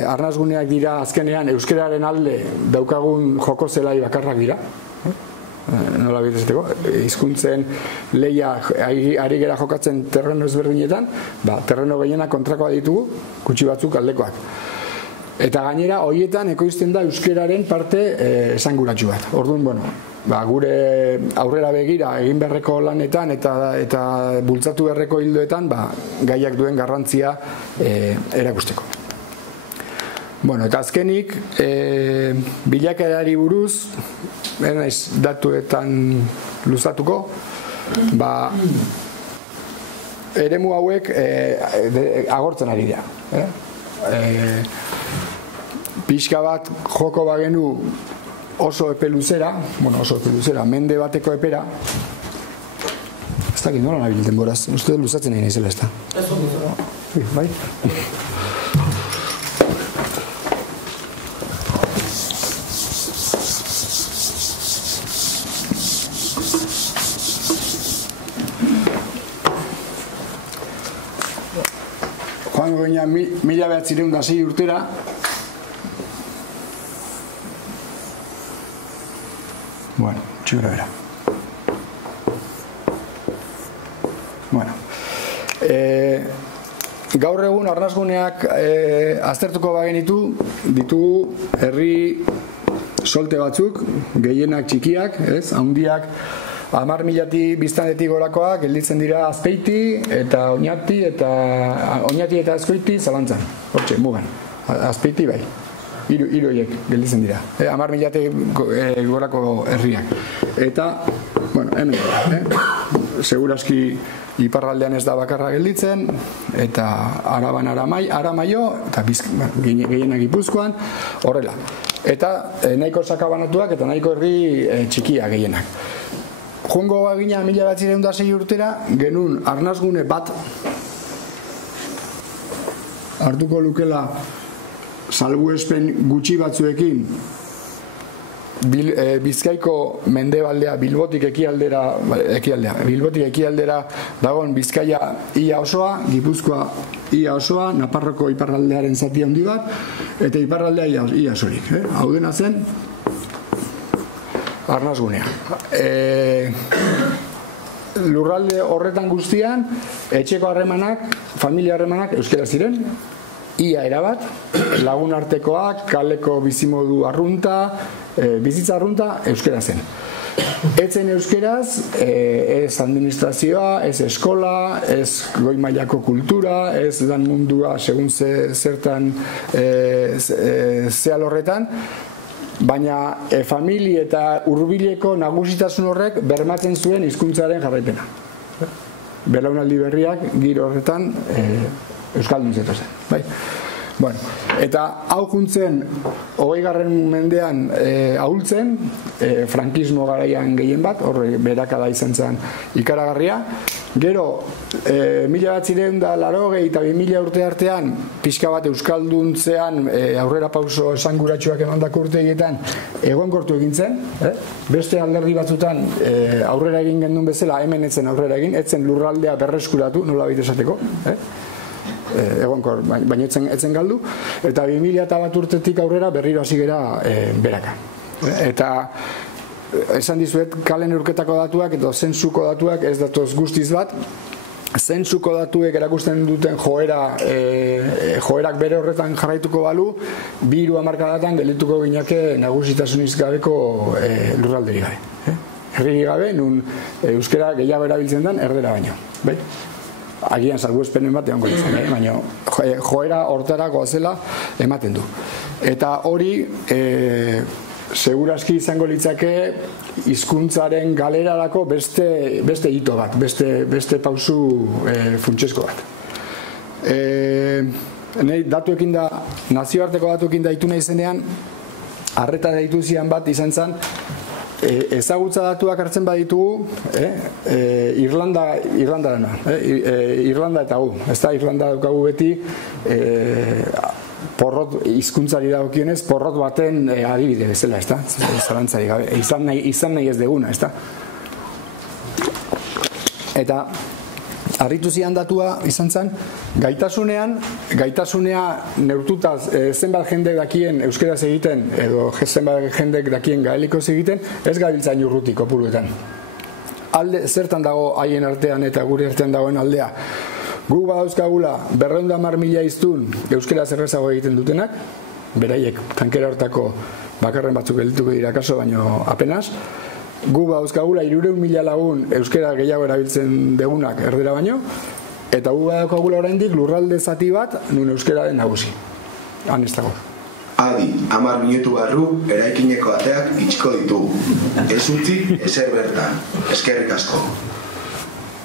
arnasguneak dira azkenean euskararen alde daukagun joko zelai bakarrak dira. Nola bitezteko, hizkuntzen leia ari gera jokatzen terreno ezberdinetan, terreno gehiena kontrakoa ditugu, gutxi batzuk aldekoak. Eta gainera, horietan ekoizten da euskararen parte esanguratsu bat. Orduan, bueno, gure aurrera begira egin beharreko lanetan eta bultzatu beharreko hildoetan gaiak duen garrantzia erakusteko. Bueno, eta azkenik, bilakaerari buruz, naiz datuetan luzatuko, eremu hauek agortzen ari dira. Pixka bat joko bagenu oso epe luzera, mende bateko epera, ez dakit nola nabil denboraz, uste luzatzen nahi naizela ez da. Bai? Joango gina 1906 urtera, bueno, txura bera. Bueno, gaur egun arnasguneak aztertuko bagenitu, ditugu herri solte batzuk, gehienak txikiak, handiak 10.000 biztanletik gorakoak gelditzen dira Azpeiti eta Oñati eta Azkoiti Zalantzan, hortxe, mugan, Azpeiti bai. Hiruiek gelditzen dira. 10.000 gorako herriak. Eta, bueno, hemen, seguraski iparraldean ez da bakarra gelditzen, eta Araban Aramaio, eta gehienak Gipuzkoan, horrela. Eta nahiko sakabanatuak eta nahiko herri txikia gehienak. Joango bagina 1906 urtera, genuen arnasgune bat hartuko lukela salbuespen gutxi batzuekin Bizkaiko mendebaldea Bilbotik ekialdera dagoen Bizkaia ia osoa, Gipuzkoa ia osoa, Nafarroko iparraldearen zati handi bat, eta iparraldea ia osorik. Hau dena zen arnasgunea. Lurralde horretan guztian, etxeko harremanak, familia harremanak euskera ziren, ia erabat, lagun artekoak, kaleko bizimodu arrunta, bizitza arrunta, euskera zen. Etzen euskeraz, ez administrazioa, ez eskola, ez goi mailako kultura, ez lan mundua segun zertan zehal horretan, baina familia eta hurbileko nagusitasun horrek bermatzen zuen hizkuntzaren jarraipena. Belaunaldi berriak giro horretan euskaldun zetozen. Bai? Bueno, eta hau juntzen 20. mendean ahultzen, frankismo garaian gehien bat, horre berakada izan zen ikaragarria. Gero, 1980 eta 2000 urte artean, pixka bat euskalduntzean aurrera pauso esanguratsuak emandako urteetan egonkortu egin zen. Beste alderdi batzutan aurrera egin gendun bezala, hemen etzen aurrera egin, etzen lurraldea berreskuratu, nola baita esateko. Egonkor, baina etzen galdu, eta 2001 urtetik aurrera berriro hasi gera beraka. Eta esan dizuet, kalen urketako datuak eta zensuko datuak ez datoz guztiz bat, zensuko datuek erakusten duten joerak bere horretan jarraituko balu, 2 hamarkadatan geldituko gineke nagusitasunez gabeko lurralderi gabe. Herri gabe, nun euskera gehiago erabiltzen den erdera baino. Bai? Agian salbuespenen bat egon golitzen, baina joera hortara goazela ematen du. Eta hori, seguraski izango litzake hizkuntzaren galerarako beste hito bat, beste pausu funtsesko bat. Datuekin da, nazioarteko datuekin daitu nahi zenean, arreta deitu zian bat izan zen, ezagutza datuak hartzen baditugu, Irlanda eta gu, ez da, Irlanda daukagu beti porrot hizkuntzari dagokionez, porrot baten adibide bezala, ez da, zalantzari gabe, izan nahi ez deguna, ez da. Eta harritu zian datua izan zen, gaitasunea neurtuta zenbat jendek dakien euskaraz egiten, edo zenbat jendek dakien gaelikoz egiten, ez gabiltzain urruti kopuruetan. Zertan dago haien artean eta gure artean dagoen aldea. Gu badauzkagula 210.000 hiztun euskaraz errezago egiten dutenak, beraiek tankera hortako bakarren batzuk geldituko dira kaso, baino apenas. Gu badauzkagula 300.000 lagun euskara gehiago erabiltzen degunak erdera baino, eta gu badaukagula oraindik lurralde zati bat nun euskara den nagusi. Han ez dago. Adi, 10 minutu barru eraikineko ateak itxiko ditugu. Ez utzi, ezer bertan. Eskerrik asko.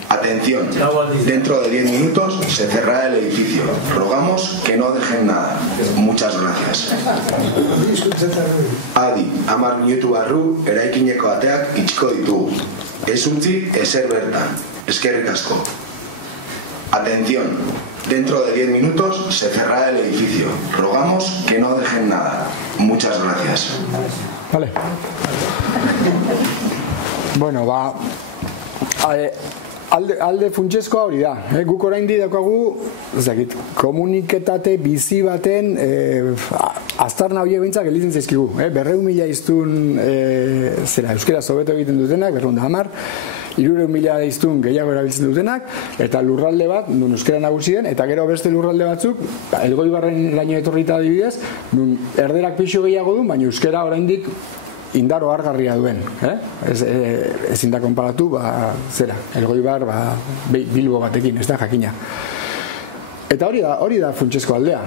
Atención, dentro de 10 minutos se cerrará el edificio. Rogamos que no dejen nada. Muchas gracias. Adi, 10 minutu barru eraikineko ateak itxiko ditugu. Ez utzi, ezer bertan. Eskerrik asko. Atención, dentro de 10 minutos se cerrará el edificio. Rogamos que no dejen nada. Muchas gracias. Vale. Bueno, alde funtsezkoa hori da. Guk oraindi daukagu, komuniketate bizi baten aztarna horiek behintzak gelditzen zaizkigu. 200.000 hiztun euskaraz hobeto egiten dutenak, 210, 300.000 hiztun gehiago erabiltzen dutenak, eta lurralde bat, nun euskara nagusi den, eta gero beste lurralde batzuk, Elgoibarren laino etorrita adibidez, nun erderak pixu gehiago duen, baina euskara oraindik indaro argarria duen, ezin da konparatu, Elgoibar Bilbo batekin, ez da jakina. Eta hori da funtsezko aldea.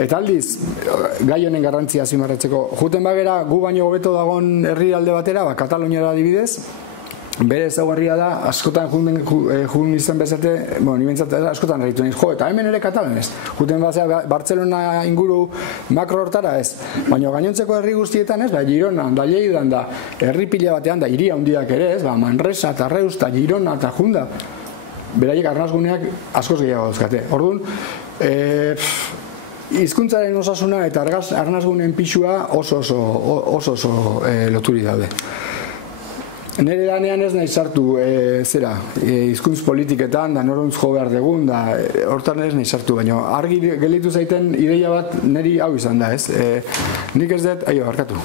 Eta aldiz, gai honen garrantzia azpimarratzeko, juten bagera gu baino hobeto dagoen herrialde batera, Kataluniara adibidez, bere ezaugarria da, askotan jun izan bezate, ni bentsat askotan erritu nahiz, eta hemen ere katalanez. Juten bazea, Bartzelona inguru makro hortara ez, baina gainontzeko herri guztietan ez, Gironan, da Lleidan, da herri pila batean, da hiria handiak ere ez, Manresa, eta Reus, eta Girona, eta Junda, beraiek arnazguneak askoz gehiago dauzkate. Orduan, hizkuntzaren osasuna eta arnazgunen pixua oso loturi daude. Nire lanean ez nahi sartu hizkuntz politiketan, da noruntz jo behar degun, da hortan ez nahi sartu, baina argi gelditu zaiten ideia bat niri hau izan da, ez? Nik ez dut, barkatu,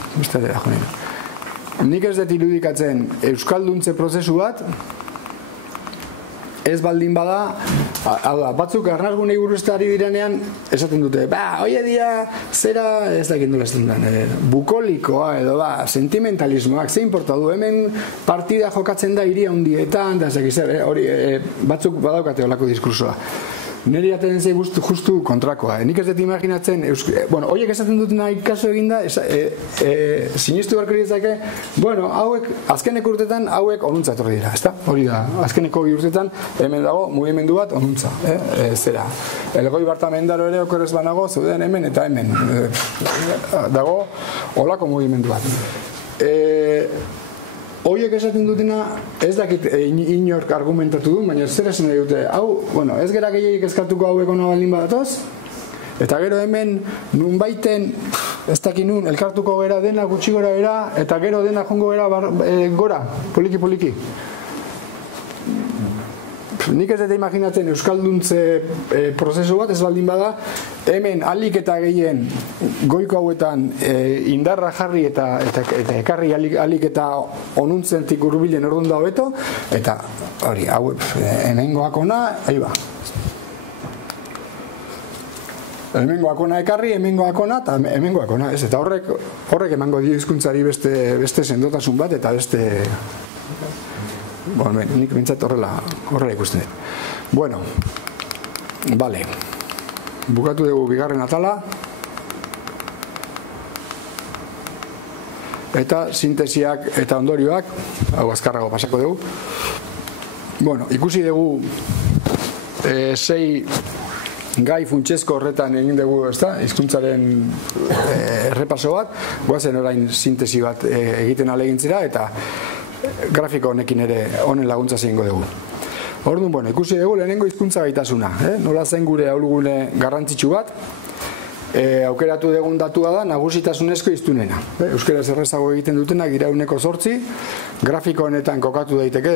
nik ez dut irudikatzen euskalduntze prozesu bat, ez baldin bada, batzuk arnazgunei buruztari direnean esaten dute, hoie dia zera, ez da egindu gazten bukolikoa edo sentimentalismoak, ze importa du, hemen partida jokatzen da hiria hundietan, da hori batzuk badaukate olako diskursoa. Niri aten zei justu kontrakoa. Nik ez dut imaginatzen, horiek esaten dutena kaso eginda, sinistu barko ditzake, hauek, azkeneko urtetan, hauek onuntza etorri dira, ezta? Hori da, azkeneko urtetan, hemen dago, mugimendu bat onuntza, zera. Elgoibar mendaro ere okorrez banago, zeuden hemen eta hemen. Dago, olako mugimendu bat. Horiek esaten dutena, ez dakit inork argumentatu du, baina zer esan nahi dute, ez gara gehiagik eskatuko hauek ona baldin badatoz, eta gero hemen nunbaiten, ez dakit nun, elkartuko gera dena gutxi gora era, eta gero dena jongo gera gora, poliki. Nik ez dut imaginatzen euskalduntze prozesu bat, ez baldin bada, hemen alik eta gehien goiko hauetan indarra jarri eta ekarri alik eta onuntzentik urbilen orduan da hobeto, eta hori, hemengoak ona, hemengoak ona ekarri, hemengoak ona, eta hemengoak ona, ez, eta horrek emango dio hizkuntzari beste sendotasun bat, eta beste... nik bintzat horrela ikusten dut. Bueno, bale. Bukatu dugu bigarren atala. Eta sintesiak eta ondorioak, hau azkarrago pasako dugu. Bueno, ikusi dugu 6 gai funtsezko horretan egin dugu, hizkuntzaren errepaso bat, goazen orain sintesi bat egiten ahalegintzera eta grafiko honekin ere honen laguntza egingo dugu. Orduan, bueno, ikusi dugu lehenengo hizkuntza gaitasuna, nola zen gure ahulgune garrantzitsu bat, aukeratu dugun datua da nagusitasunezko hiztunena. Euskaraz errezago egiten dutenak dira 8%, grafiko honetan kokatu daiteke,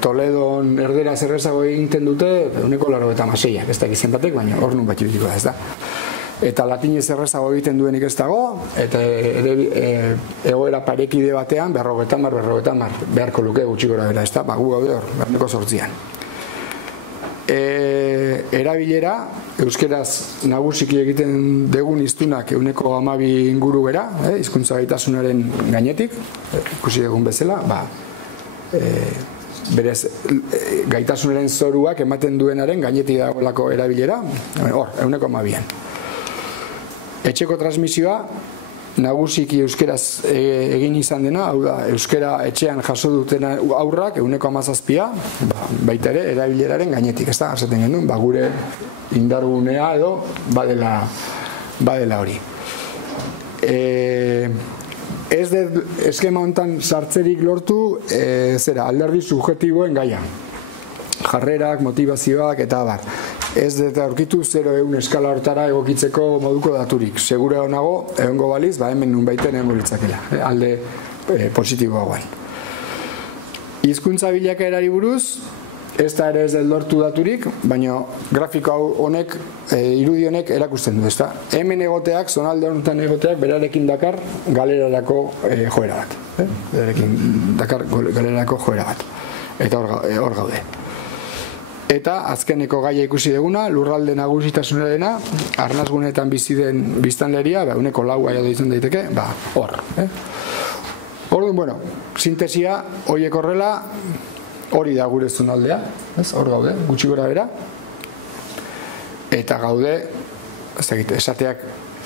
Toledon erderaz errezago egiten dute 96%, ez da gizien batek, baina hor nun bat jutiko da, ez da. Eta latinez errezago egiten duenik ez dago, eta egoera parekide batean, 50 beharko luke gutxi gora bera, ez da, gu gaude hor, 8%. Erabilera, euskeraz nagusiki egiten dugun hiztunak 12% inguru bera, hizkuntza gaitasunaren gainetik, ikusi dugun bezala, berez gaitasunaren zoruak ematen duenaren gainetik dagoelako erabilera, hor, 12%. Etxeko transmisioa, nagusiki euskeraz egin izan dena, hau da, euskera etxean jaso duten aurrak 17%, baita ere, erabileraren gainetik, ez da, esaten genuen, gure indargunea edo badela hori. Ez dut eskema honetan sartzerik lortu, alderdi subjektiboen gaia. Jarrerak, motivazioak eta abar. Ez dut aurkitu 0-1 eskala hortara egokitzeko moduko daturik. Segura honago, egongo baliz, hemen nun baiten egongo litzakela, alde positiboa guan. Hizkuntza bilakaerari buruz, ez da ere ez dut lortu daturik, baina grafiko honek, irudi honek erakusten du, ez da. Hemen egoteak, zonalde honetan egoteak, berarekin dakar galerarako joera bat. Berarekin dakar galerarako joera bat. Eta hor gaude. Eta azkeneko gaia ikusi duguna, lurralde nagusitasunarena, arnazgunetan bizi den biztanleria, 4% gaia izan daiteke, hor. Orduan, bueno, sintesia, horiek horrela, hori da gure zonaldea, hor gaude, gutxi gora bera, eta gaude, esateak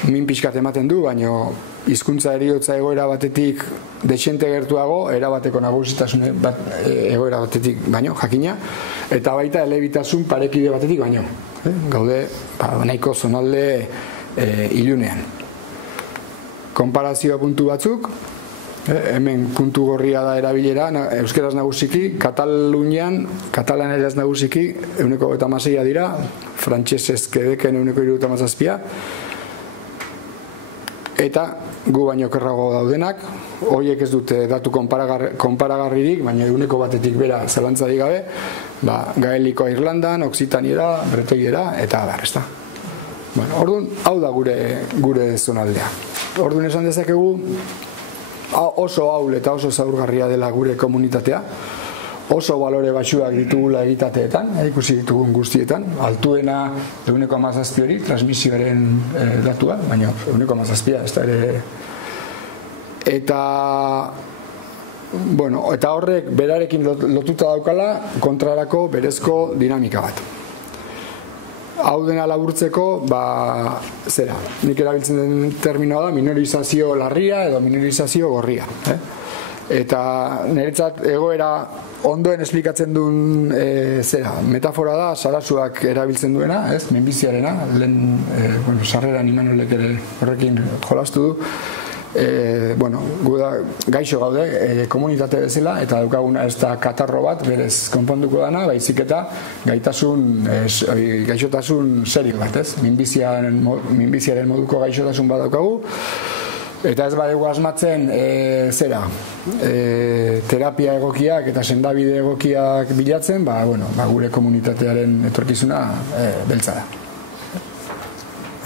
min pixkat ematen du, baina hizkuntza eriotza egoera batetik desente gertuago, erabateko nagusitasun egoera batetik baino, jakina, eta baita elebitasun parekide batetik baino. Gaude, nahiko zonalde ilunean. Konparazioa puntu batzuk, hemen puntu gorria da erabilera, euskeraz nagusiki, katalaneraz nagusiki, 1,6 dira, frantsesez kedeken 1,77, eta gu baino okerrago daudenak, horiek ez dute datu konparagarririk, baina 1% bera zelantzarik gabe, gaelikoa Irlandan, Oksitaniera, Bretoiera, eta abar, ez da. Orduan, hau da gure zonaldea. Orduan esan dezakegu, oso haul eta oso zaurgarria dela gure komunitatea, oso balore baxuak ditugula egitateetan, ikusi ditugun guztietan, altuena 1,7 hori, transmisioaren datua, baina 1,7 ez da ere. Eta horrek berarekin lotuta daukala kontrarako berezko dinamika bat. Hau dena laburtzeko, nik erabiltzen den terminoa da minorizazio larria edo minorizazio gorria. Eta niretzat egoera ondoen esplikatzen duen metafora da Sarasuak erabiltzen duena, minbiziarena, lehen sarreran Imanolek ere horrekin jolastu du. Gaixo gaude, komunitate bezala, eta daukaguna ez da katarro bat, berez konponduko dana, baizik eta gaixotasun serio bat, minbiziaren moduko gaixotasun bat daukagu. Eta ez badegu asmatzen terapia egokiak eta sendabide egokiak bilatzen, gure komunitatearen etorkizuna beltza da.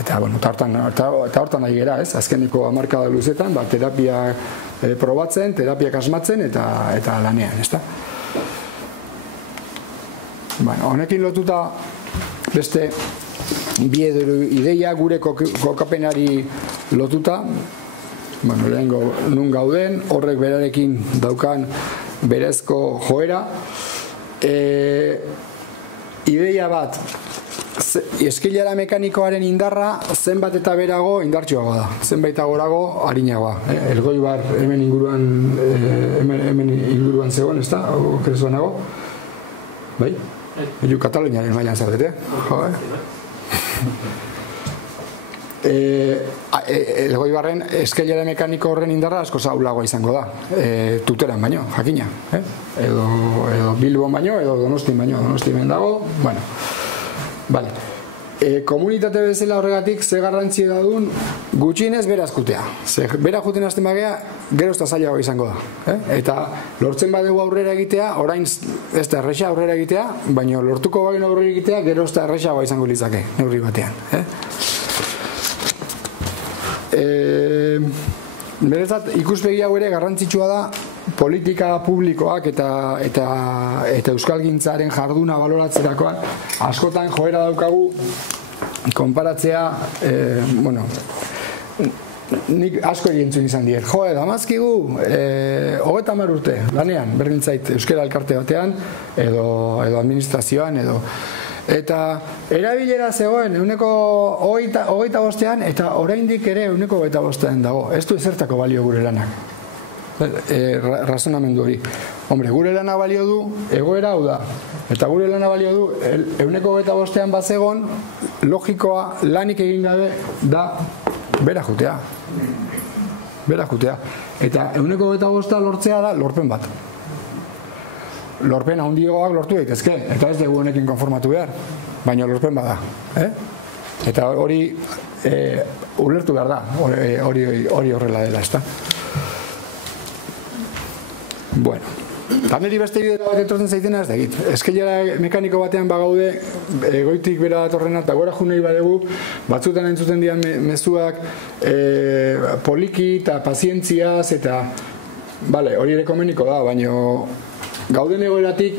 Eta hortan nahi gera, azkeniko hamarkada luzetan, terapia probatzen, terapiak asmatzen eta lanean, ez da. Honekin lotuta beste bi ideia gure kokapenari lotuta, lehenko nun gauden, horrek berarekin daukan berezko joera. Ideia bat, eskilara mekanikoaren indarra zenbat eta berago indartsuagoa da, zenbait agorago harinagoa. Elgoibar hemen inguruan zegoen, ez da, okerezuanago? Bai? Hiru Kataluniaren mailan zaudete. Elgoibarren eskeilera mekaniko horren indarra asko zaulagoa izango da, Tuteran baino, jakina, edo Bilbon baino, edo Donostin baino, Donostimen dago, bueno, vale. Komunitate bezala horregatik ze garrantzi dadun gutxienez berazkutea. Bera juten hasten bagea, gero ez da zailago izango da. Eta lortzen badegu aurrera egitea, orain ez da erresa aurrera egitea, baina lortuko baino aurrera egitea, gero ez da erresagoa izango litzake, neurri batean. Berezat, ikuspegi hau ere garrantzitsua da politika publikoak eta euskalgintzaren jarduna baloratzerakoan askotan joera daukagu konparatzea, bueno, nik asko egintzun izan diet. Damazkigu, 30 urte, lanean, berdin zait, euskara elkarte batean, edo administrazioan, eta erabilera zegoen euneko 25 eta oraindik ere euneko 25 dago. Ez du ezertako balio gure lanak. Razonamendu hori. Hombre, gure lana balio du, egoera hau da. Eta gure lana balio du, euneko 25 bazegon, logikoa lanik egin gabe da bera jutea. Bera jutea. Eta euneko 25 lortzea da lorpen bat. Lorpen handiegoak lortu daitezke, eta ez dugu honekin konformatu behar, baina lorpen bada. Eta hori ulertu behar da, hori horrela dela, ezta? Bueno, taneri beste bidera bat etortzen zaitena ez da egit. Eskeilera mekaniko batean bagaude, goitik bera datorrena, eta gora junei badegu, batzutan entzuten dian mezuak poliki eta pazientziaz, eta bale, hori ere komeniko da, baina gauden egoeratik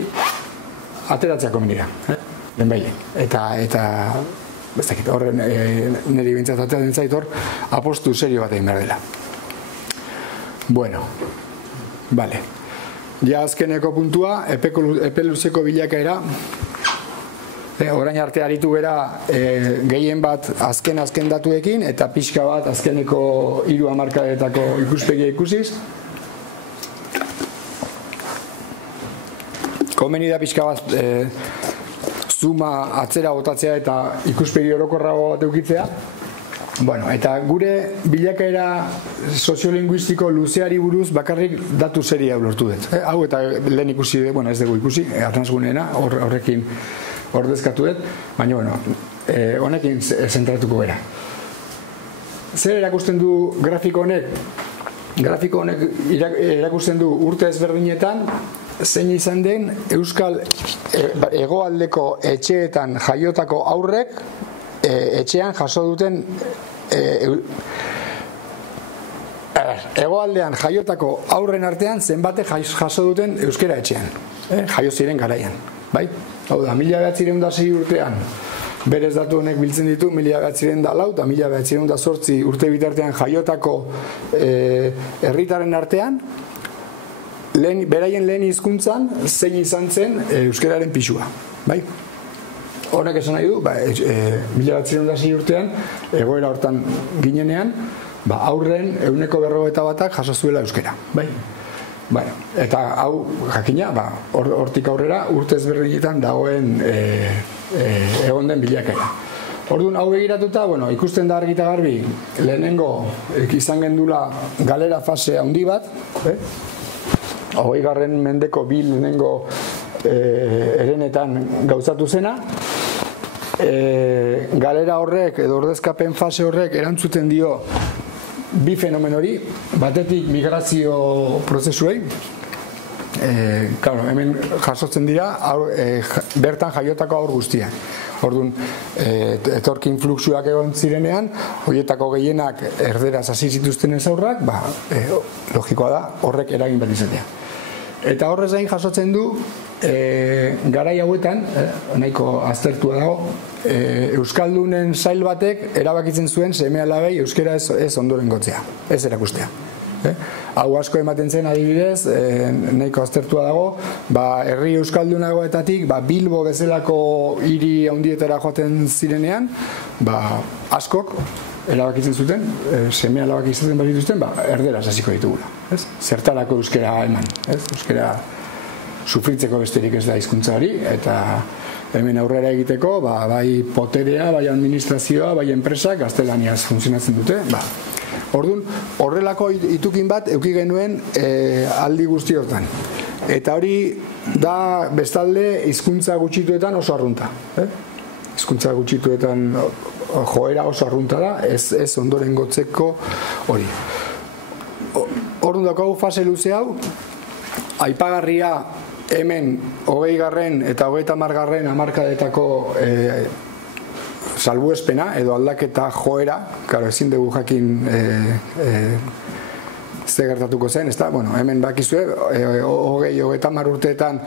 ateratzea komendira, eta ez dakit, horren niri bintzat ateratzen zait hor apostu serio bat egin behar dela. Bueno, bale, ja azkeneko puntua, epe luzeko bilakaera, orain arte aritu bera gehien bat azken datuekin, eta pixka bat azkeneko 3 hamarkadetako ikuspegia ikusiz. Komeni da pixka bat zuma atzera botatzea eta ikuspegi orokorrago bat eukitzea. Bueno, eta gure bilakaera soziolinguistiko luzeari buruz bakarrik datu seria lortu dut. Hau eta lehen ikusi, bueno, ez dugu ikusi, arnazguneena, horrekin ordezkatu dut, baina, bueno, honekin zentratuko bera. Zer erakusten du grafiko honek? Grafiko honek erakusten du urte ezberdinetan, zein izan den Euskal hegoaldeko etxeetan jaiotako aurrek etxean jaso duten hegoaldean jaiotako aurren artean zenbate jaso duten euskera etxean, jaio ziren garaian, bai? Hau da, 1906 urtean berez datu honek biltzen ditu 1904 eta 1908 urte bitartean jaiotako herritarren artean beraien lehen hizkuntzan zein izan zen euskararen pisua, bai? Horrek esan nahi du, 1906 urtean egoera hortan ginenean, aurren 151 jaso zuela euskara, bai? Eta hau jakina, hortik aurrera urte ezberdinetan dagoen egon den bilakaera. Orduan hau begiratuta, ikusten da argi eta garbi, lehenengo izan gendula galera fase handi bat, 20. mendeko lehenengo erenetan gauzatu zena, galera horrek edo ordezkapen fase horrek erantzuten dio bi fenomen hori, batetik migrazio prozesuei, hemen jasotzen dira bertan jaiotako aur guztiak. Orduan, etorkin fluxuak egon zirenean, horietako gehienak erderaz hasi zituzten ez aurrak, logikoa da horrek eragin bat izatea. Eta horrez gain jasotzen du, garai hauetan, nahiko aztertua dago, Euskaldunen sail batek erabakitzen zuen seme-alabei euskera ez ondoren gotzea, ez erakustea. Hau asko ematen zen adibidez, nahiko aztertua dago, herri euskaldunagoetatik Bilbo bezalako hiri handietara joaten zirenean, askok erabakitzen zuten, seme-alabak izaten bat dituzten, erderaz hasiko ditugula. Zertarako euskera eman, euskera sufritzeko besterik ez da hizkuntza hori, eta hemen aurrera egiteko, bai poterea, bai administrazioa, bai enpresak gaztelaniaz funtzionatzen dute. Orduan, horrelako itukin bat eduki genuen aldi guzti hortan. Eta hori da bestalde hizkuntza gutxituetan oso arrunta. Hizkuntza gutxituetan joera oso arrunta da, ez ondoren gotzeko hori. Orduan daukagu fase luze hau, aipagarria hemen 20. eta 30. hamarkadetako salbuespena edo aldaketa joera, claro, ezin dugu jakin ze gertatuko zen, ezta? Bueno, hemen bakizue 20-30 urteetan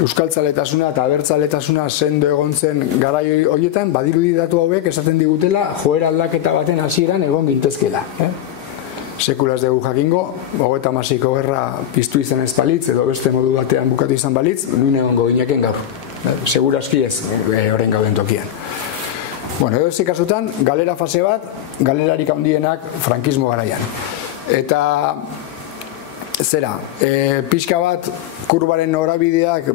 euskaltzaletasuna eta abertzaletasuna sendo egon zen garai horietan, badirudi datu hauek esaten digutela joera aldaketa baten hasieran egon gintezkela. Sekula ez dugu jakingo, 36ko gerra piztu izan ez balitz, edo beste modu batean bukatu izan balitz, nuen egongo gineken gaur. Seguraski ez horren gauden tokian. Bueno, edo zik kasutan, galera fase bat, galerarik handienak frankismo garaian. Eta zera, pixka bat kurbaren norabideak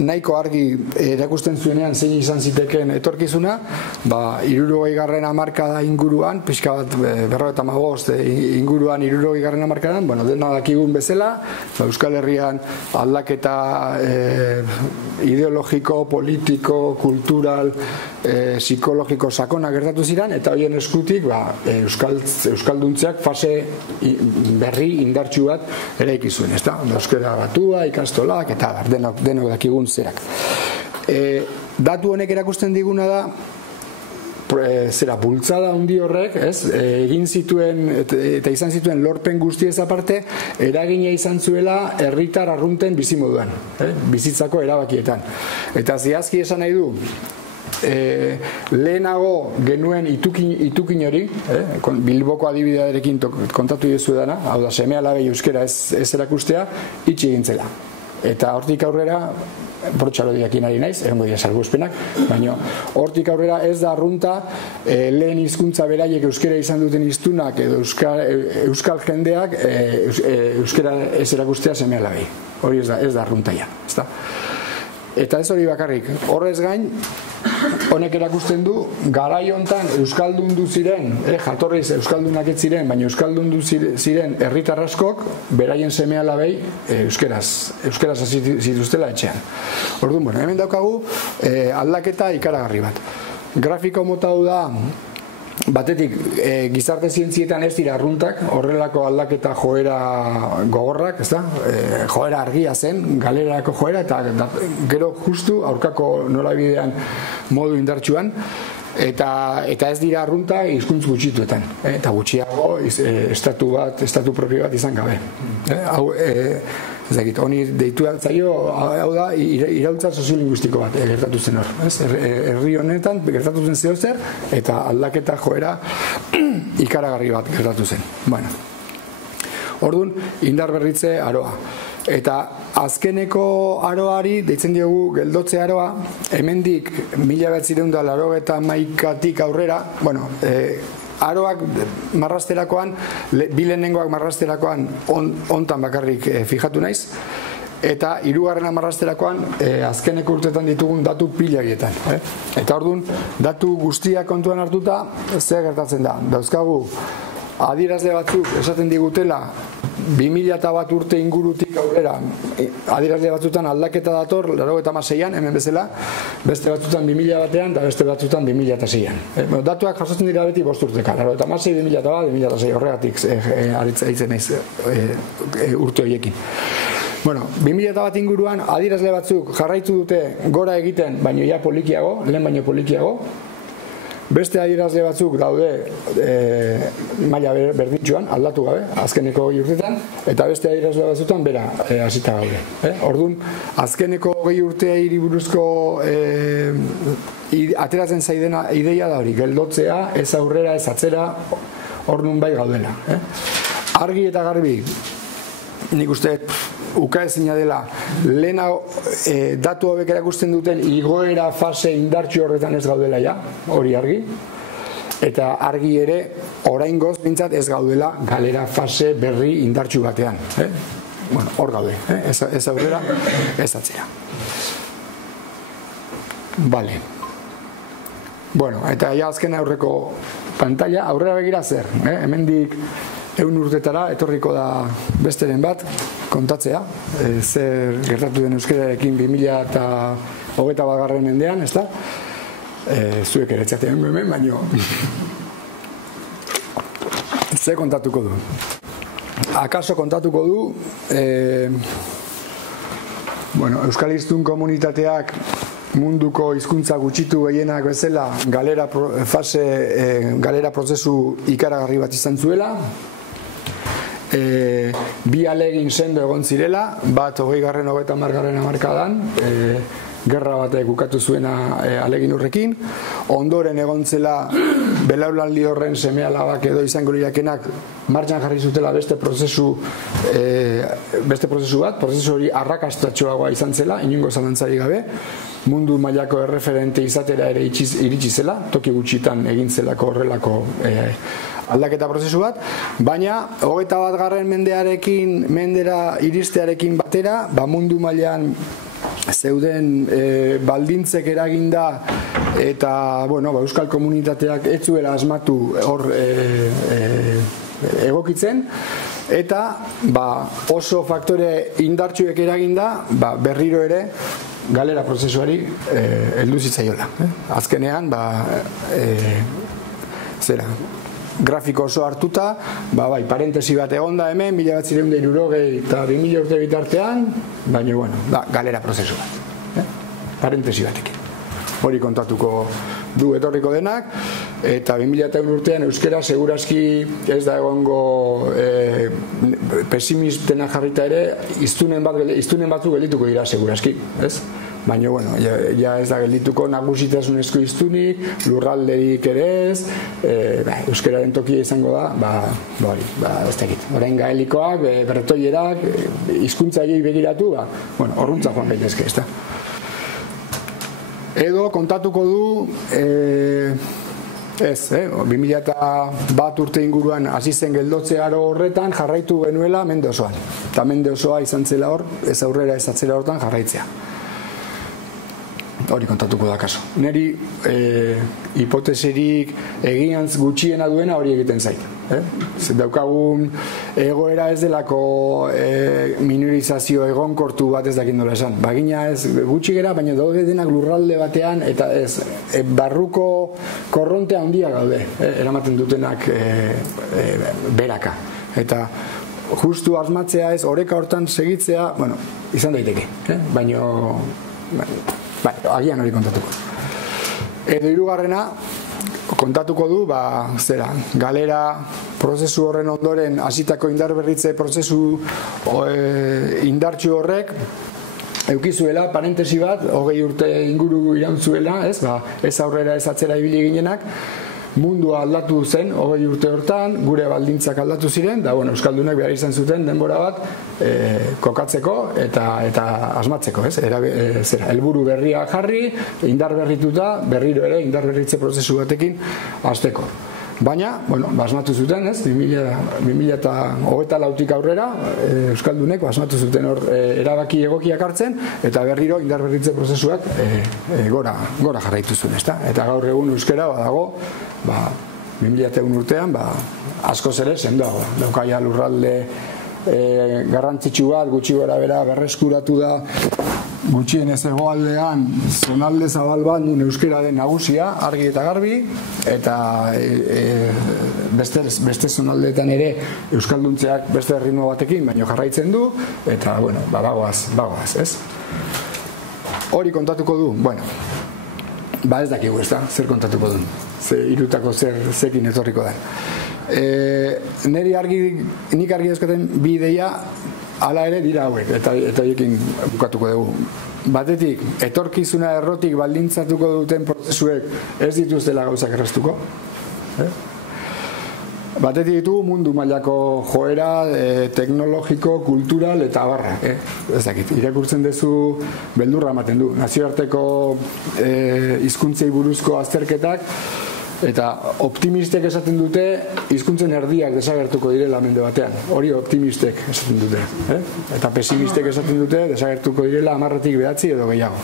nahiko argi erakusten zuenean zein izan ziteken etorkizuna, 60. hamarkada inguruan, pixka bat 55 inguruan 60. hamarkadan, bueno, dena dakigun bezala, Euskal Herrian aldaketa ideologiko, politiko, kultural, psikologiko sakona gertatu ziren, eta horien eskutik euskalduntzeak fase berri indartsu bat eraiki zuen, ezta? Euskara batua, ikastolak, eta denok dakigun zerak. Datu honek erakusten diguna da, bultzada handi horrek, egin zituen eta izan zituen lorpen guztiez aparte, eragina izan zuela herritar arrunten bizimoduan, bizitzako erabakietan. Eta zehazki esan nahi du, lehenago genuen itukin hori, Bilboko adibidearekin kontatu dizu dana, hau da, seme-alabei euskera ez erakustea, itxi egin zela. Eta hortik aurrera, bortxalodiakin ari naiz, egongo dira salbuespenak, baina hortik aurrera ez da arrunta lehen hizkuntza beraiek euskera izan duten hiztunak edo euskal jendeak euskera ez erakustea seme-alabei. Hori ez da arruntaia. Eta ez hori bakarrik, horrez gain, honek erakusten du, garai hontan euskaldundu ziren, jatorriz euskaldunak ez ziren, baina euskaldundu ziren herritar askok, beraien seme-alabei euskaraz hasi zituztela etxean. Orduan, hemen daukagu aldaketa ikaragarri bat. Grafiko mota hau da, batetik gizarte zientzietan ez dira arruntak, horrelako aldaketa joera gogorrak, joera argia zen, galerako joera, eta gero justu aurkako norabidean modu indartsuan, eta ez dira arrunta hizkuntz gutxituetan, eta gutxiago estatu propio bat izan gabe. Honi deitu altzaio, hau da, iraultza soziolinguistiko bat gertatu zen hor. Herri honetan gertatu zen zehozer, eta aldaketa joera ikaragarri bat gertatu zen. Orduan, indar berritze aroa. Eta azkeneko aroari, deitzen diogu geldotze aroa, hemendik 1981tik aurrera, aroak marrasterakoan, bi lehenengoak marrasterakoan ontan bakarrik fijatu naiz, eta 3. marrasterakoan azkeneko urtetan ditugun datu pilagietan. Eta orduan, datu guztiak kontuan hartuta, zer gertatzen da? Dauzkagu, adierazle batzuk esaten digutela 2001 urte ingurutik aurrera, adierazle batzutan aldaketa dator 86an, hemen bezala, beste batzutan 2001an eta beste batzutan 2006an. Datuak jasotzen dira beti 5 urteka, 86, 2001, 2006, horregatik aritzen naiz urte horiekin. 2001 inguruan adierazle batzuk jarraitu dute gora egiten, baino ja polikiago, lehen baino polikiago. Beste adierazle batzuk daude maila berdintsuan, aldatu gabe, azkeneko 20 urtetan, eta beste adierazle batzutan bera hasita gaude. Orduan, azkeneko 20 urteei buruzko ateratzen zaidena ideia da hori, geldotzea, ez aurrera, ez atzera, hor nun bai gaudela. Argi eta garbi, nik uste ukaezina dela, lehena datu hauek erakusten duten igoera fase indartsu horretan ez gaudela ja, hori argi, eta argi ere oraingoz behintzat ez gaudela galera fase berri indartsu batean. hor gaude, ez aurrera, ez atzera. Bale. Bueno, eta ja azken aurreko pantalla, aurrera begira zer, hemendik 100 urtetara etorriko da besteren bat kontatzea, zer gertatu den euskararekin 2021. Mendean, ez da? Zuek ere txatean hemen, baino ze kontatuko du. Akaso kontatuko du Euskal Hiztun komunitateak munduko hizkuntza gutxitu gehienak bezala galera prozesu ikaragarri bat izan zuela, bi alegin sendo egon zirela, bat 20. 30. hamarkadan, gerra batek ukatu zuena alegin horrekin, ondoren egon zela belaunaldi horren seme-alabak edo izango lirakenak martxan jarri zutela beste prozesu bat, prozesu hori arrakastatxoagoa izan zela, inongo zalantzarik gabe, mundu mailako erreferente izatera ere iritsi zela, toki gutxitan egin zelako horrelako aldaketa prozesu bat, baina 21. mendera iristearekin batera, mundu mailan zeuden baldintzek eraginda eta euskal komunitateak ez zuela asmatu hor egokitzen, eta oso faktore indartsuek eraginda berriro ere galera prozesuari heldu zitzaiola. Azkenean grafiko oso hartuta, parentesi bat egonda hemen, 1960 eta 2000 urte bitartean, baina, galera prozesu bat. Parentesi batekin. Hori kontatuko du etorriko denak, eta 2001 urtean euskera segurazki ez da egongo pesimistena jarrita ere, iztunen batzuk geldituko dira segurazki, ez? Baina, ja ez da geldituko nagusitasunezko iztunik, lurralderik ere ez, euskararen tokia izango da, ez dakit. Orain gaelikoak, bretoierak, hizkuntzaileei begiratu, horruntza joan gaitezke, ez da. Edo kontatuko du, 2001 urte inguruan hasi zen geldotze aro horretan jarraitu genuela mende osoan. Eta mende osoa izan zela hor, ez aurrera ez atzera horretan jarraitzea. Hori kontatuko da kaso. Neri hipotesirik egiantz gutxiena duena hori egiten zait. Daukagun egoera ez delako minorizazio egonkortu bat ez dakit nola esan. Bagina ez gutxi gera, baina daude denak lurralde batean eta ez barruko korronte handia gaude, eramaten dutenak beraka. Eta justu asmatzea ez, oreka hortan segitzea, izan daiteke, baina agian hori kontatuko. Edo hirugarrena kontatuko du, galera prozesu horren ondoren hasitako indarberritze prozesu indartsu horrek eukizuela parentesi bat, 20 urte inguru irautzuela, ez aurrera ez atzera ibili ginenak, mundua aldatu zen 20 urte hortan, gure baldintzak aldatu ziren, da euskaldunek behar izan zuten denbora bat kokatzeko eta asmatzeko, helburu berria jarri, indarberrituta, berriro ere indarberritze prozesu batekin hasteko. Baina, asmatu zuten, 2024 aurrera, euskaldunek asmatu zuten hor erabaki egokiak hartzen, eta berriro indarberritze prozesuak gora jarraitu zuen, eta gaur egun euskara badago, 2001 urtean, askoz ere sendoago. Daukaia lurralde garrantzitsu bat, gutxi gora bera berreskuratu da, gutxienez hegoaldean zonalde zabal bat nun euskera den nagusia, argi eta garbi, eta beste zonaldeetan ere euskalduntzeak beste ritmo batekin, baino jarraitzen du, eta bagoaz, ez? Hori kontatuko du, ez dakigu, ez da, zer kontatuko du, irutako zekin etorriko da. Nik argi eskaten bi ideia hala ere dira hauek, eta horiekin bukatuko dugu. Batetik, etorkizuna errotik baldintzatuko duten prozesuek ez dituztela gauzak erraztuko. Batetik ditugu mundu mailako joera teknologiko, kultural eta barra. Ez dakit, irakurtzen duzu beldurra ematen du. Nazioarteko hizkuntzei buruzko azterketak Eta optimistek esaten dute hizkuntzen erdiak desagertuko direla mende batean. Hori optimistek esaten dute. Eta pesimistek esaten dute desagertuko direla 10-tik 9 edo gehiago.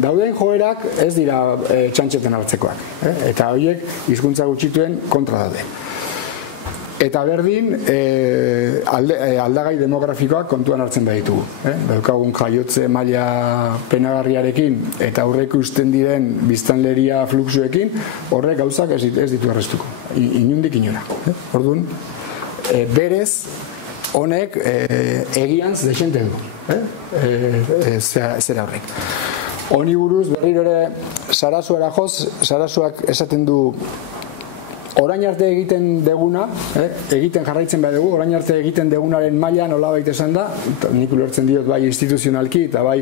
Dauden joerak ez dira txantxeten hartzekoak. Eta horiek hizkuntza gutxituen kontra daude. Eta berdin, aldagai demografikoak kontuan hartzen baditugu. Daukagun jaiotze maila penagarriarekin eta aurreko ikusten diren biztanleria fluxuekin, horrek gauzak ez ditu arrestuko. Inundik inora. Orduan, berez, honek egiantz desente du. Zera horrek. Honi buruz, berriro ere, Sarasuara joz, Sarasuak esaten du orain arte egiten deguna, egiten jarraitzen badugu, orain arte egiten degunaren maila nolabait esan da, nik ulertzen diot bai instituzionalki eta bai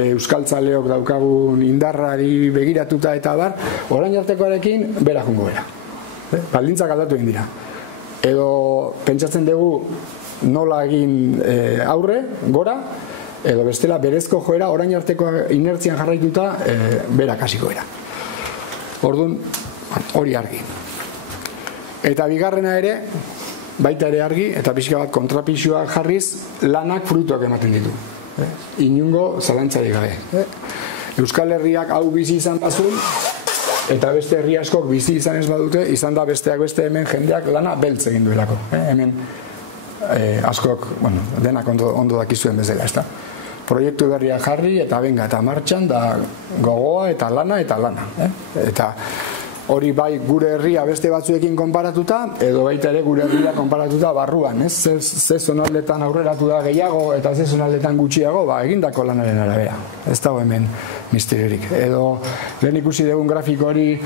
euskaltzaleok daukagun indarrari begiratuta eta bar, orain artekoarekin bera jungo bera. Baldintzak aldatu egin dira. Edo pentsatzen dugu nola egin aurre, gora, edo bestela berezko joera orain arteko inertzian jarraituta bera kasiko bera. Orduan, hori argi. Eta bigarrena ere, baita ere argi, eta pixka bat kontrapixua jarriz, lanak frutuak ematen ditu. Inungo zalantzarik gabe. Euskal Herriak hau bizi izan bazun, eta beste herri askok bizi izan ez badute, izan da besteak beste hemen jendeak lana beltz egin duelako. Hemen askok, denak ondo dakizuen bezala, ez da. Proiektu berria jarri, eta benga, eta martxan, da gogoa, eta lana. Eta hori bai gure herria beste batzuekin konparatuta, edo baita ere gure herria konparatuta barruan, ez? Ze zonaldetan aurreratu da gehiago eta ze zonaldetan gutxiago, egindako lanaren arabera. Ez dago hemen misteriorik. Edo lehen ikusi dugun grafiko hori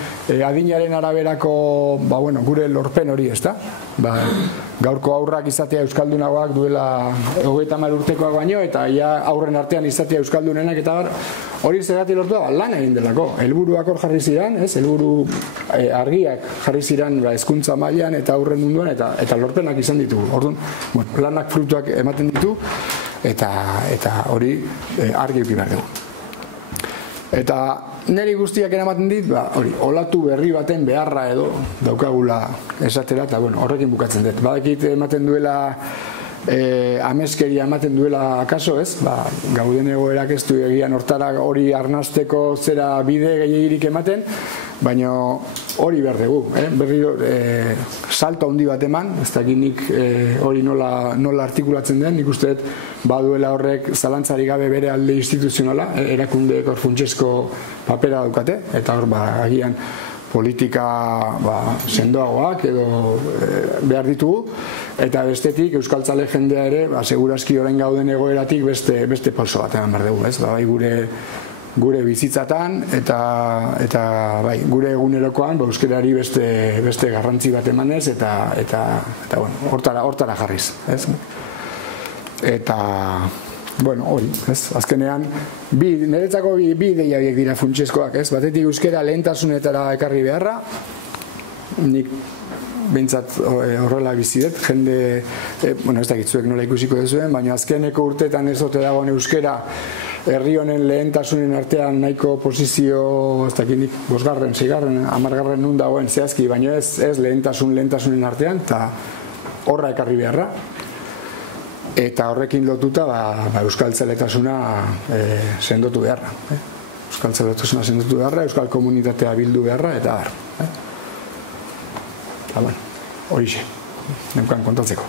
adinaren araberako, gure lorpen hori, ez da? Gaurko aurrak izatea euskaldunagoak duela 30 urtekoak baino, eta aurren artean izatea euskaldunenak, eta hori zergatik lortu da, lan egin delako. Helburuak hor jarri ziren, helburu argiak jarri ziren hezkuntza mailan eta aurren munduan, eta lorpenak izan ditugu. Orduan, lanak frutuak ematen ditu, eta hori argi eduki behar dugu. Eta niri guztiak eramaten dit, hori, olatu berri baten beharra edo daukagula esatera, eta horrekin bukatzen dut. Badakit ematen duela ameskeria ematen duela akaso, ez? Gauden egoerak ez du egian hortara hori arnasteko zera bide gehiagirik ematen, baina hori behar dugu, berriro salto handi bat eman, ez dakinik hori nola artikulatzen den, nik uste baduela horrek zalantzarik gabe bere alde instituzionala, erakundeek hor funtsesko papera daukate, eta hor agian politika sendoagoak edo behar ditugu, eta bestetik euskaltzale jendea ere segurazki orain gauden egoeratik beste pauso bat eman behar dugu, ez? Bai gure bizitzatan eta bai gure egunerokoan euskarari beste garrantzi bat emanez eta hortara jarriz, ez? Eta hori, ez? Azkenean niretzako bi ideiak dira funtsezkoak, ez? Batetik euskara lehentasunetara ekarri beharra, nik behintzat horrela bizidet, jende, ez dakitzuek nola ikusiko duzuen, baina azkeneko urtetan ez ote dagoen euskara herri honen lehentasunen artean nahiko posizio, ez dakinik 5., 6., 10. nun dagoen zehazki, baina ez lehentasunen artean, eta horra ekarri beharra. Eta horrekin lotuta euskaltzaletasuna sendotu beharra. Euskaltzaletasuna sendotu beharra, euskal komunitatea bildu beharra, eta horixe, neukan kontatzeko.